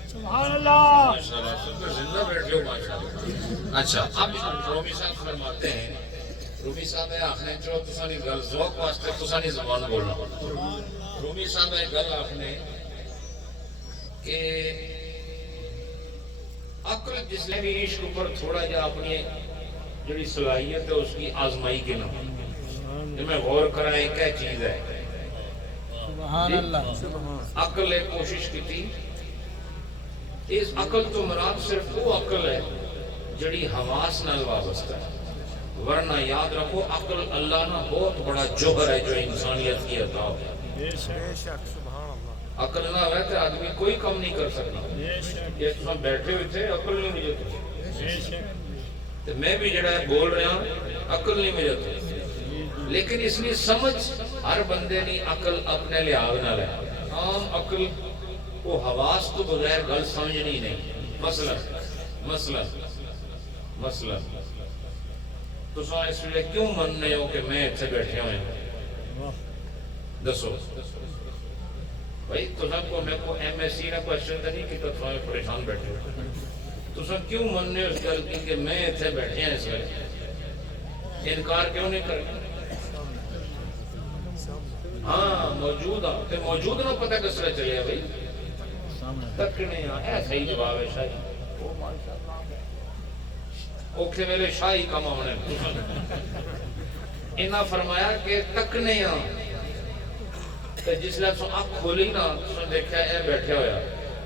سبحان اللہ، زندہ بیٹھے ہو ماشاءاللہ. اچھا، اب رومی صاحب فرماتے ہیں، رومی صاحب آخنے چو تسانی گل ذوق واسطے تسانی زبان بولنا رومی صاحب گل آخنے کہ عقل جس نے بھی عشق پر تھوڑا جا اپنی جڑی صلاحیت ہے اس کی آزمائی کے نام میں غور کرائیں کیا چیز ہے سبحان اللہ عقل نے کوشش کی تھی اس عقل تو مراد صرف وہ عقل ہے جڑی حواس نال وابستہ ہے ورنہ یاد رکھو عقل اللہ نہ بہت بڑا جوہر ہے جو انسانیت کی عطا ہے بے شک سبحان اللہ عقل نہ ہوئے تو آدمی کوئی کم نہیں کر سکتا بے شک یہ تو بیٹھے ہوئے تھے عقل نہیں مجھے تو بے شک تو میں بھی جڑا ہے بول رہا ہوں عقل نہیں مجھے تو لیکن اس لیے سمجھ ہر بندے نہیں عقل اپنے لحاظ نہ لے عام عقل وہ حواس تو بغیر گل سمجھنی نہیں مثلا تو اس لیے کیوں مننے ہو کہ میں اتنے بیٹھے ہوئے واہ دسو بھائی تو سب کو میں کو ایم ایس سی نے کوشچن تو نہیں کہ تو پریشان بیٹھے ہو تو سب کیوں مننے اس گل کی کہ میں اتنے بیٹھے ہیں اس وقت انکار کیوں نہیں کرنا ہاں موجود ہاں تے موجود نہ پتہ کس طرح چلے بھائی تکنے ہاں ایسا ہی جواب ہے شاہی او ماشاءاللہ اوکھے ویلے شاہی کم ہونے انہاں فرمایا کہ تکنے ہاں تے جس لئے سو آنکھ کھولی نا سو دیکھا اے بیٹھے ہویا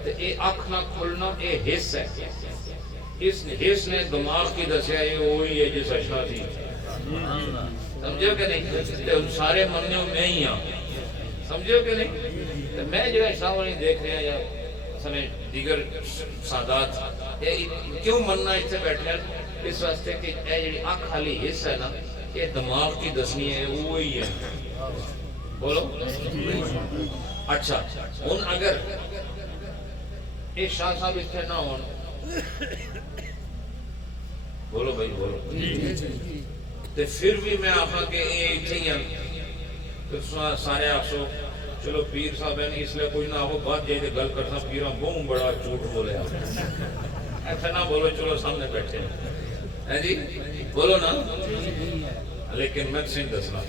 تے اے آنکھ نہ کھولنا اے حص ہے اس حص نے دماغ کی دسیا یہ وہی ہے جس اشنا تھی سمجھو کہ نہیں تے سارے مننے میں ہی ہاں سمجھو کہ نہیں تے میں جو ایسا نہیں دیکھ رہا یا سنے دیگر سادات کیوں مننا اس سے بیٹھے ہیں اس واسطے کہ اے جڑی آنکھ خالی حصہ ہے نا یہ دماغ کی دسنی ہے وہی ہے بولو اچھا ان اگر اے شاہ صاحب اس سے نہ ہون بولو بھائی بولو تے پھر بھی میں آخا کہ اے اتھے ہی ہیں سارے آخسو چلو پیر صاحب ہیں اس لئے کوئی نہ ہو بات جائے گل کرنا پیران بہت بڑا جھوٹ بولے ایسا نہ بولو چلو سامنے بیٹھے ہیں جی بولو نا لیکن میں سن دسنا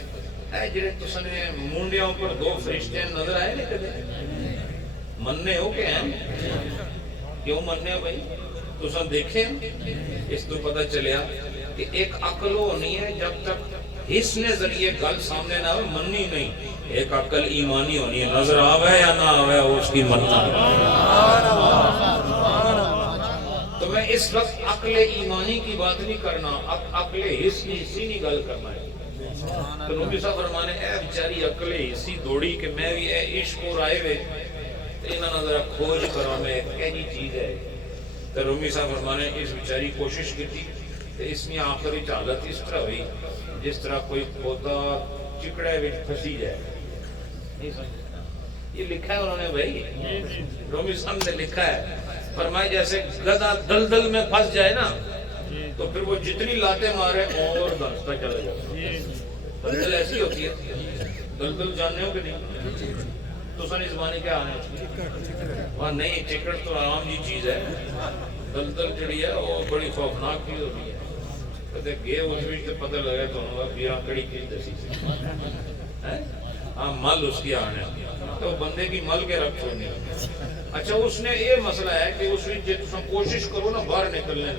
اے جڑے تسنے مونڈیاں پر دو فرشتے نظر آئے نہیں کدے مننے ہو کہ ہیں کیوں مننے ہو بھائی تسن دیکھیں اس تو پتہ چلیا کہ ایک عقل ہونی ہے جب تک حس نے ذریعے گل سامنے نہ ہوئے مننی نہیں ایک عقل ایمانی ہونی ہے نظر آوے یا نہ آوے اس کی مننا تو میں اس وقت عقل ایمانی کی بات نہیں کرنا عقل حس کی حصی نہیں گل کرنا ہے تو نبی صاحب فرمانے اے بچاری عقل حصی دوڑی کہ میں بھی اے عشق اور آئے ہوئے تو انہاں نظر کھوج کرا میں کہنی چیز ہے تو رومی صاحب فرمانے اس بچاری کوشش کی تھی تو اس میں آخری حالت اس طرح ہوئی جس طرح کوئی پودا چکڑے وچ پھنسی جائے نہیں سمجھا یہ لکھا ہے انہوں نے بھائی رومی صاحب نے لکھا ہے فرمایا جیسے گدھا دلدل میں پھنس جائے نا تو پھر وہ جتنی لاتے مارے اور دھنستا چلا جائے دلدل ایسی ہوتی ہے دلدل جاننے ہو کہ نہیں تو سن اس زمانے کیا آنے وہاں نہیں چکڑ تو عام جی چیز ہے دلدل جڑی ہے وہ بڑی خوفناک چیز ہوتی ہے کہتے گئے اس بھی تو پتہ لگے تو انہوں نے بیران کڑی کی دسی سے ہاں مل اس کی آنے تو بندے کی مل کے رکھ چھوڑنی اچھا اس نے یہ مسئلہ ہے کہ اس میں کوشش کرو نا باہر نکلنے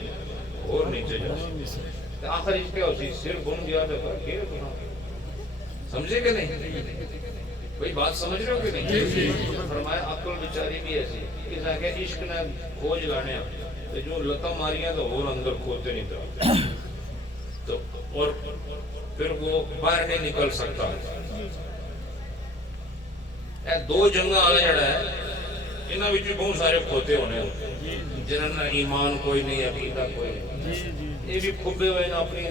اور نیچے جاؤ آخر اس کیا ہوتی سر بن گیا تو سمجھے کہ نہیں بھئی بات سمجھ رہے ہو کہ نہیں فرمایا عقل بیچاری بھی ایسی کہ عشق نے کھوج لانے تو جو لتا ماریاں تو اور اندر کھوتے نہیں تھا تو اور پھر وہ باہر نہیں نکل سکتا اے دو جنگہ آلہ جڑا ہے انہاں وچ بہت سارے کھوتے ہونے جنہاں نے ایمان کوئی نہیں عقیدہ کوئی نہیں یہ بھی کھبے ہوئے نا اپنی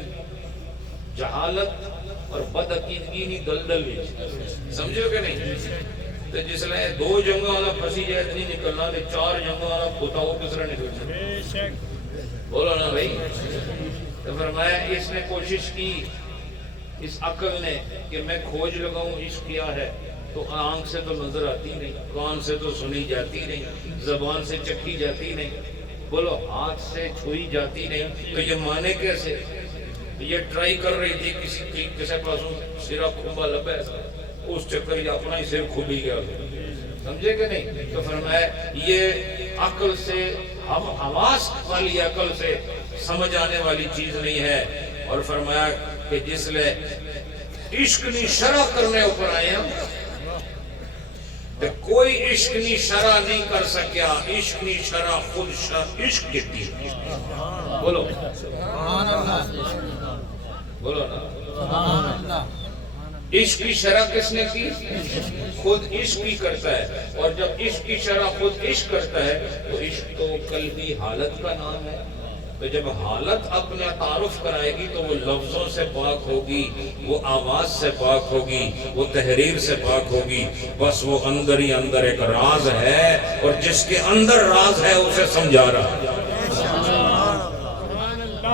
جہالت اور بد عقیدگی نہیں دلدل وچ سمجھو کہ نہیں تو جس لئے دو جنگہ والا پھنسی جائے نہیں نکلنا تو چار جنگہ والا کھوتا ہو کس طرح نکل سکتا بولو نا بھائی تو فرمایا اس نے کوشش کی اس عقل نے کہ میں کھوج لگاؤں عشق کیا ہے تو آنکھ سے تو نظر آتی نہیں کان سے تو سنی جاتی نہیں زبان سے چکھی جاتی نہیں بولو ہاتھ سے چھوئی جاتی نہیں تو یہ مانے کیسے یہ ٹرائی کر رہی تھی کسی پاسوں سرا کھمبا لبا اس چکر یہ اپنا ہی سر کھبی گیا، سمجھے کہ نہیں؟ تو فرمایا یہ عقل سے، ہم حواس والی عقل سے سمجھ آنے والی چیز نہیں ہے۔ اور فرمایا کہ جس لئے عشق نی شرع کرنے اوپر آئے ہیں تو کوئی عشق نی شرع نہیں کر سکیا، عشق نی شرع خود عشق کہتی ہے۔ بولو بولو نا، عشق کی شرع کس نے کی؟ خود عشق ہی کرتا ہے، اور جب عشق کی شرع خود عشق کرتا ہے تو عشق تو قلبی حالت کا نام ہے۔ تو جب حالت اپنا تعارف کرائے گی تو وہ لفظوں سے پاک ہوگی، وہ آواز سے پاک ہوگی، وہ تحریر سے پاک ہوگی، بس وہ اندر ہی اندر ایک راز ہے، اور جس کے اندر راز ہے اسے سمجھا رہا ہے۔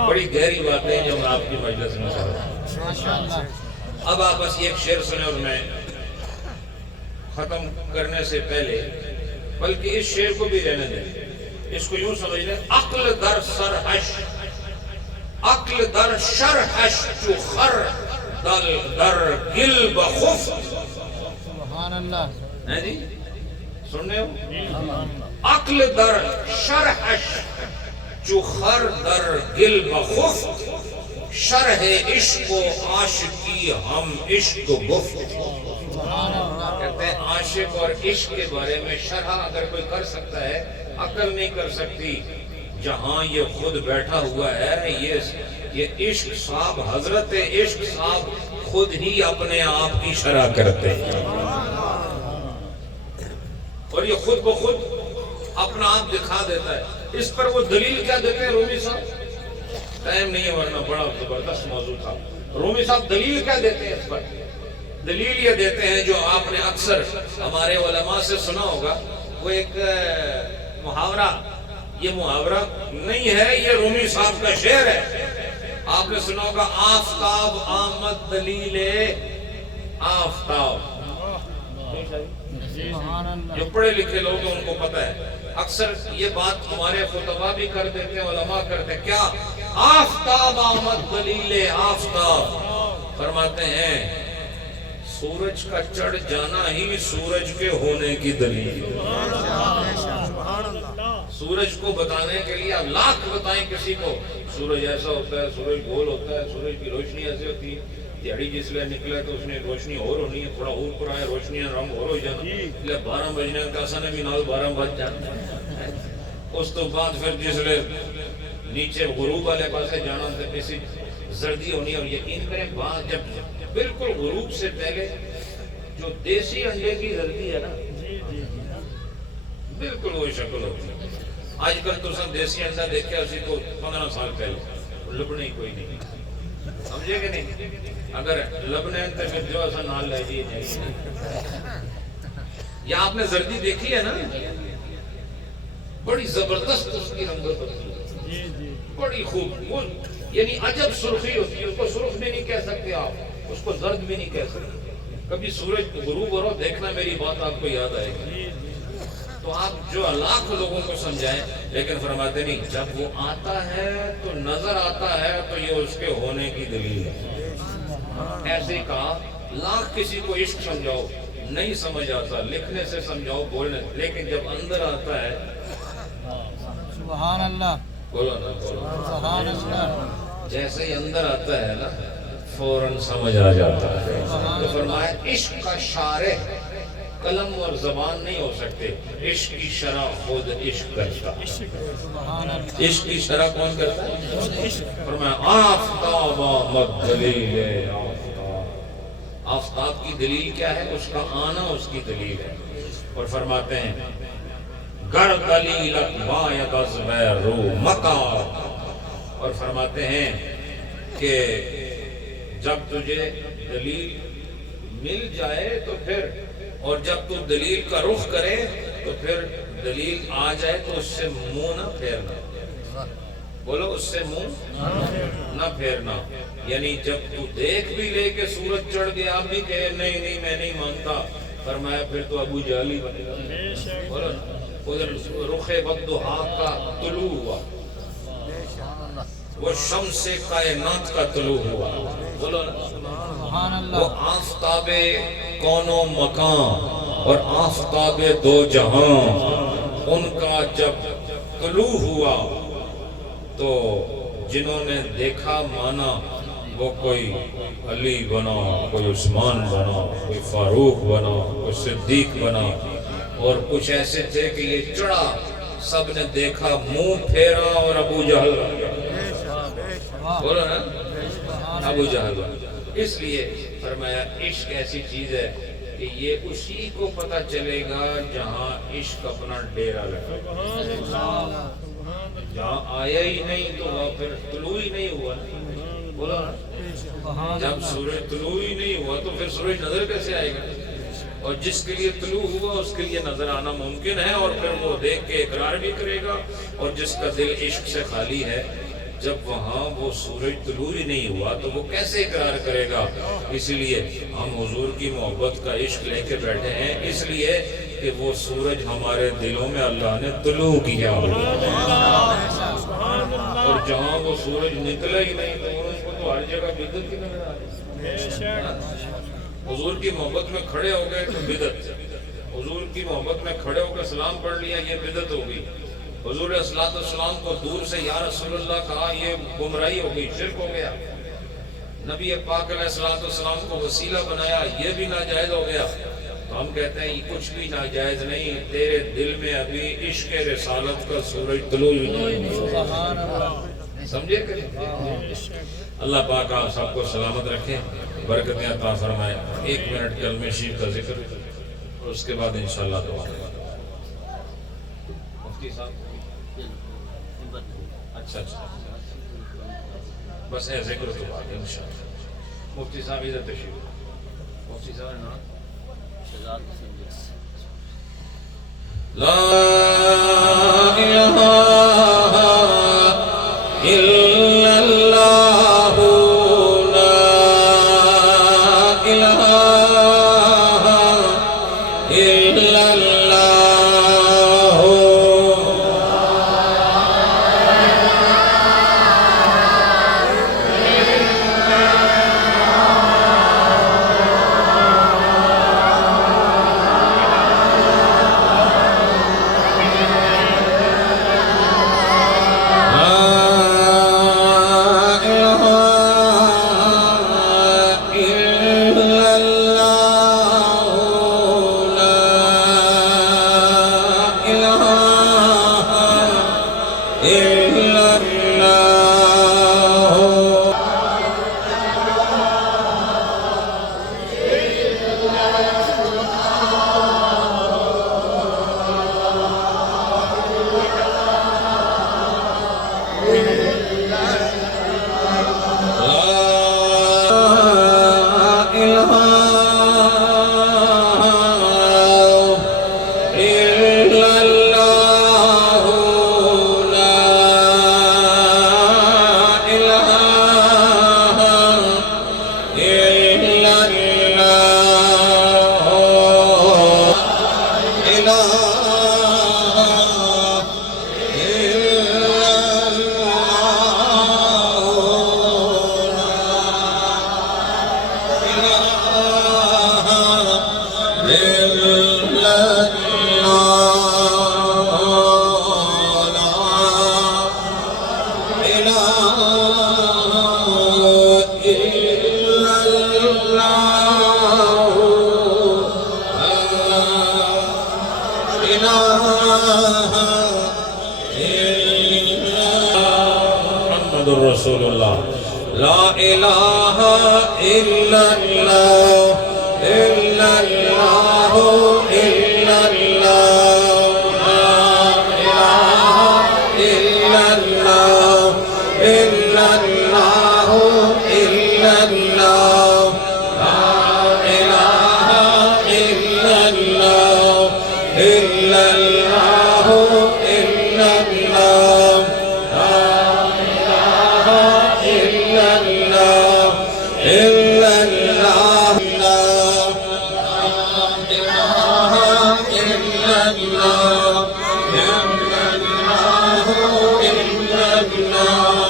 بڑی گہری باتیں جو میں آپ کی مجلس میں کر رہا ہوں۔ اب آپ بس ایک شعر سنیں، اور میں ختم کرنے سے پہلے بلکہ اس شعر کو بھی رہنے دیں، اس کو یوں سمجھ لیں، عقل در سرحش، عقل در شرحش چو خر در گل بخف۔ سبحان اللہ، ہے جی سننے ہو؟ عقل در شرحش چو خر در گل بخف، شرح عشق و عاشقی ہم عشق و گفت۔ کہتے ہیں عاشق اور عشق کے بارے میں شرح اگر کوئی کر سکتا ہے، عقل نہیں کر سکتی۔ جہاں یہ خود بیٹھا ہوا ہے، یہ عشق صاحب، حضرت عشق صاحب خود ہی اپنے آپ کی شرح کرتے ہیں، اور یہ خود بخود اپنا آپ دکھا دیتا ہے۔ اس پر وہ دلیل کیا دیتے ہیں رومی صاحب؟ ٹائم نہیں ہے ورنہ بڑا زبردست موضوع تھا۔ رومی صاحب دلیل کیا دیتے ہیں اس پر؟ دلیل یہ دیتے ہیں جو آپ نے اکثر ہمارے علماء سے سنا ہوگا، وہ ایک محاورہ، یہ محاورہ نہیں ہے، یہ رومی صاحب کا شعر ہے۔ آپ نے سنا ہوگا، آفتاب آمد دلیل آفتاب۔ جو پڑھے لکھے لوگ ہیں ان کو پتہ ہے، اکثر یہ بات ہمارے خطبہ بھی کر دیتے ہیں، علماء کرتے ہیں، کیا آفتاب آمد دلیل آفتاب۔ فرماتے ہیں سورج کا چڑھ جانا ہی سورج کے ہونے کی دلیل۔ سورج کو بتانے کے لیے آپ لاکھ بتائیں کسی کو، سورج ایسا ہوتا ہے، سورج گول ہوتا ہے، سورج کی روشنی ایسے ہوتی ہے، دیہڑی جس لئے نکلے تو اس نے روشنی اور ہونی ہے، تھوڑا اور پر آئے روشنی رنگ اور ہو جانا، اس لئے 12 بجنے کا سنے بھی نال 12 بج جانا۔ اس تو بعد پھر جس لئے نیچے غروب والے پاسے جانا سے کسی زردی ہونی ہے، اور یقین کریں بعد جب بالکل غروب سے پہلے جو دیسی انڈے کی زردی ہے نا، بالکل وہی شکل ہوتی ہے۔ آج کل تو سب دیسی انڈا دیکھے اسی کو 15 سال پہلے لبنے ہی کوئی نہیں، سمجھے کہ نہیں؟ اگر لبنے تو پھر جو ایسا نال لے جی نہیں۔ یا آپ نے زردی دیکھی ہے نا، بڑی زبردست اس کی رنگت ہوتی ہے، بڑی خوب، یعنی عجب سرخی ہوتی ہے، اس کو سرخ بھی نہیں کہہ سکتے آپ، اس کو زرد بھی نہیں کہہ سکتے۔ کبھی سورج غروب ہو رہا دیکھنا، میری بات آپ کو یاد آئے گی۔ تو آپ جو لاکھ لوگوں کو سمجھائیں، لیکن فرماتے نہیں، جب وہ آتا ہے تو نظر آتا ہے تو یہ اس کے ہونے کی دلیل ہے۔ ایسے ہی کہا، لاکھ کسی کو عشق سمجھاؤ نہیں سمجھ آتا، لکھنے سے سمجھاؤ، بولنے، لیکن جب اندر آتا ہے، سبحان اللہ، بولو نا، بولو، سبحان اللہ، جیسے ہی اندر آتا ہے نا فوراً سمجھ آ جاتا ہے۔ تو فرمایا عشق کا شارح قلم اور زبان نہیں ہو سکتے، عشق کی شرح خود عشق کرتا ہے۔ عشق کی شرح کون کرتا ہے؟ فرمایا آفتاب آمد دلیل آفتاب۔ آفتاب کی دلیل کیا ہے؟ اس کا آنا اس کی دلیل ہے۔ اور فرماتے ہیں گر دلیلت باید از رو مکار، اور فرماتے ہیں کہ جب تجھے دلیل مل جائے تو پھر، اور جب تو دلیل کا رخ کرے تو پھر دلیل آ جائے تو اس سے منہ نہ پھیرنا، بولو اس سے منہ نہ پھیرنا، یعنی جب تو دیکھ بھی لے کہ سورج چڑھ گیا آپ بھی کہے نہیں نہیں میں نہیں مانتا، فرمایا پھر تو ابو جہل ہی بنے گا۔ بولو ادھر رخ وقت کا طلوع ہوا، وہ شمس کائنات کا طلوع ہوا، بولو نا، سبحان وہ اللہ، آفتاب کون و مکان اور آفتاب دو جہاں، ان کا جب طلوع ہوا تو جنہوں نے دیکھا مانا وہ کوئی علی بنا، کوئی عثمان بنا، کوئی فاروق بنا، کوئی صدیق بنا، اور کچھ ایسے تھے کہ یہ چڑھا، سب نے دیکھا منہ پھیرا اور ابو جہل بن گیا، بولو نا، ابو جہل بن گیا۔ اس لیے فرمایا عشق ایسی چیز ہے کہ یہ اسی کو پتہ چلے گا جہاں عشق اپنا ڈیرا لگے، جہاں آیا ہی نہیں تو وہاں پھر طلوع ہی نہیں ہوا، بولو نا، جب سورج طلوع ہی نہیں ہوا تو پھر سورج نظر کیسے آئے گا؟ اور جس کے لیے طلوع ہوا اس کے لیے نظر آنا ممکن ہے، اور پھر وہ دیکھ کے اقرار بھی کرے گا، اور جس کا دل عشق سے خالی ہے جب وہاں وہ سورج طلوع ہی نہیں ہوا تو وہ کیسے اقرار کرے گا؟ اس لیے ہم حضور کی محبت کا عشق لے کے بیٹھے ہیں، اس لیے کہ وہ سورج ہمارے دلوں میں اللہ نے طلوع کیا ہوا، اور جہاں وہ سورج نکلا ہی نہیں تو ان کو تو ہر جگہ بدعت کی نظر آ رہی۔ حضور کی محبت میں کھڑے ہو گئے تو بدعت، حضور کی محبت میں کھڑے ہو کے سلام پڑھ لیا یہ بدعت ہو گئی، حضور علیہ السلام کو دور سے یا رسول اللہ کہا یہ گمراہی ہو گئی، شرک ہو گیا، نبی پاک علیہ السلام کو وسیلہ بنایا یہ بھی ناجائز ہو گیا۔ تو ہم کہتے ہیں یہ کچھ بھی ناجائز نہیں، تیرے دل میں ابھی عشق رسالت کا سورج طلوع ہی نہیں، سبحان اللہ، سمجھے کہ اللہ پاک آپ سب کو سلامت رکھے، برکتیں عطا فرمائے۔ 1 منٹ کلمہ شریف کا ذکر اور اس کے بعد انشاءاللہ دعا۔ مفتی صاحب اچھا بس ہے ذکر تو بات انشاءاللہ۔ مفتی صاحب ادھر تشریف، مفتی صاحب ہے نا، لا الہ الا اللہ، لا الہ الا اللہ، رسول اللہ، لا الہ الا اللہ، الا اللہ، الا اللہ، لا الہ الا اللہ، الا اللہ، الا اللہ، لا الہ الا اللہ، الا اللہ، الا اللہ،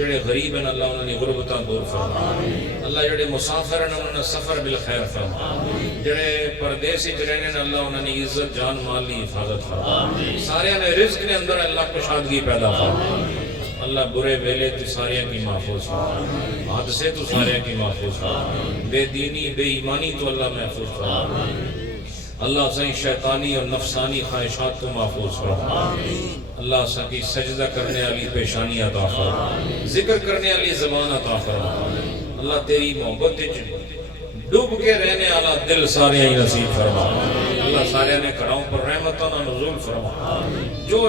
جڑے غریب ہیں اللہ انہوں نے غربتاں دور فرما اللہ جڑے مسافر ہیں انہوں نے سفر بالخیر فرما جڑے پردیسی رہنے ہیں اللہ انہوں نے عزت جان مال کی حفاظت فرما سارے نے رزق کے اندر اللہ کشادگی پیدا فرما اللہ برے ویلے تو سارے کی محفوظ فرما حادثے تو سارے کی محفوظ فرما بے دینی بے ایمانی تو اللہ محفوظ فرما اللہ سے شیطانی اور نفسانی خواہشات کو محفوظ فرما اللہ سے کی سجدہ کرنے والی پیشانی عطا فرما ذکر کرنے والی زبان عطا فرما اللہ تیری محبت ڈوب کے رہنے والا دل سارے ہی نصیب فرما اللہ سارے نے کھڑاؤں پر رحمتوں نزول فرما جو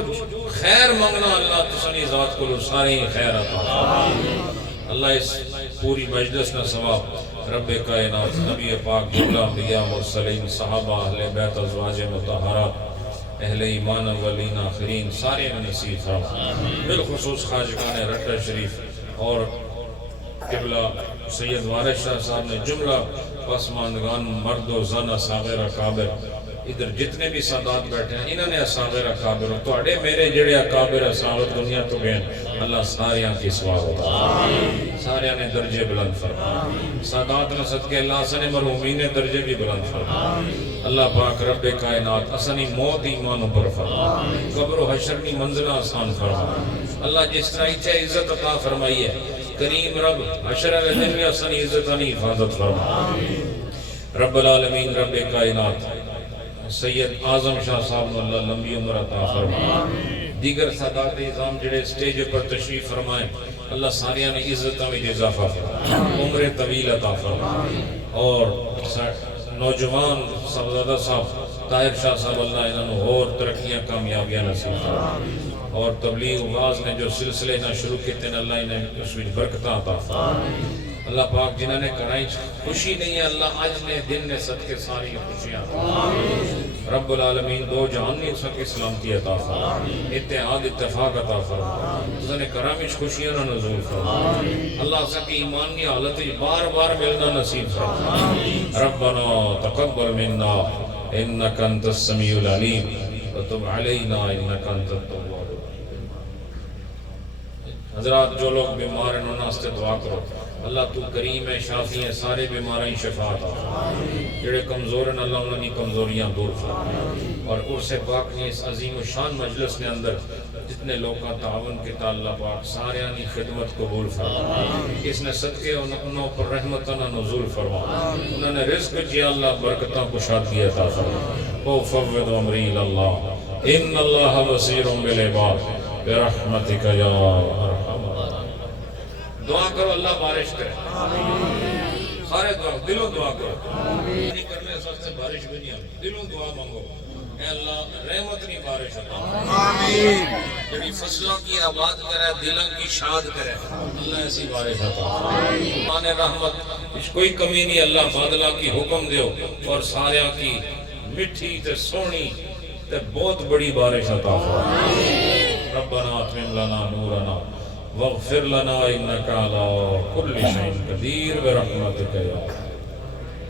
خیر مانگنا اللہ تسنی ذات کو سارے ہی خیر عطا فرما اللہ اس پوری مجلس نہ ثواب رب کائنات نبی پاک جملہ انبیاء مرسلین صحابہ اہل بیت ازواج مطہرات اہل ایمان اولین آخرین سارے میں نصیب فرما بالخصوص خواجگان رٹہ شریف اور قبلہ سید وارث شاہ صاحب نے جملہ پسماندگان مرد و زن اصاغر اکابر ادھر جتنے بھی سادات بیٹھے ہیں انہوں نے اصاغر اکابر تو اڑے میرے جڑے اکابر اصاغر دنیا تو گئے اللہ ساریاں کی سوا ہوتا ساریاں نے درجے بلند فرما سادات نے صدقے اللہ سنے مرحومین نے درجے بھی بلند فرما اللہ پاک رب کائنات اسنی موت ایمان پر فرما قبر و حشر کی منزلہ آسان فرما اللہ جس طرح اچھے عزت عطا فرمائی ہے کریم رب حشر علیہ دن میں اسنی عزتانی حفاظت فرما رب العالمین رب کائنات سید اعظم شاہ صاحب اللہ لمبی عمر عطا فرما دیگر سادات اعظام جڑے سٹیج پر تشریف فرمائیں اللہ ساریاں نے عزتوں میں اضافہ فرما عمر طویل عطا فرما اور نوجوان صاحبزادہ صاحب طاہر شاہ صاحب اللہ انہوں اور ترقیاں کامیابیاں نصیب فرما اور تبلیغ واز نے جو سلسلے نہ شروع کیتے ہیں اللہ انہیں اس میں برکتاں عطا فرما اللہ پاک جنہوں نے کرائی خوشی نہیں ہے اللہ آج نے دن نے صدقے ساری خوشیاں رب العالمین دو جہان نے سب سلامتی عطا فرما اتحاد اتفاق عطا فرما اس نے کرامیش خوشیاں نہ نزول فرما اللہ سب کی ایمان کی حالت بار بار ملنا نصیب فرما ربنا تقبل منا انک انت السمیع العلیم وتب علینا انک انت التواب الرحیم حضرات جو لوگ بیمار ہیں انہوں نے دعا کرو اللہ تو کریم ہے شافی ہے سارے بیماریں شفا عطا فرما جڑے کمزور ہیں اللہ انہوں نے کمزوریاں دور فرما اور عرص پاک نے اس عظیم و شان مجلس کے اندر جتنے لوگ کا تعاون کیتا اللہ پاک سارے کی خدمت قبول فرما اس نے صدقے انہوں پر رحمتوں نزول فرما انہوں نے رزق جی اللہ برکتوں کو شادی عطا فرما او فوض امری اللہ ان اللہ بصیر بالعباد برحمتک یا ارحم دعا کرو اللہ بارش کرے سارے دعا دلوں دعا کرو نہیں کرنے سے بارش بھی نہیں آتی دلوں دعا مانگو اے اللہ رحمت نہیں بارش آمین جڑی فصلوں کی آباد کرے دلوں کی شاد کرے اللہ ایسی بارش عطا فرمائے رحمت اس کوئی کمی نہیں اللہ بادلہ کی حکم دیو اور سارے کی مٹھی تے سونی تے بہت بڑی بارش عطا فرمائے ربنا اتمم لنا نورنا واغفر لنا انك على كل شيء قدير برحمتك يا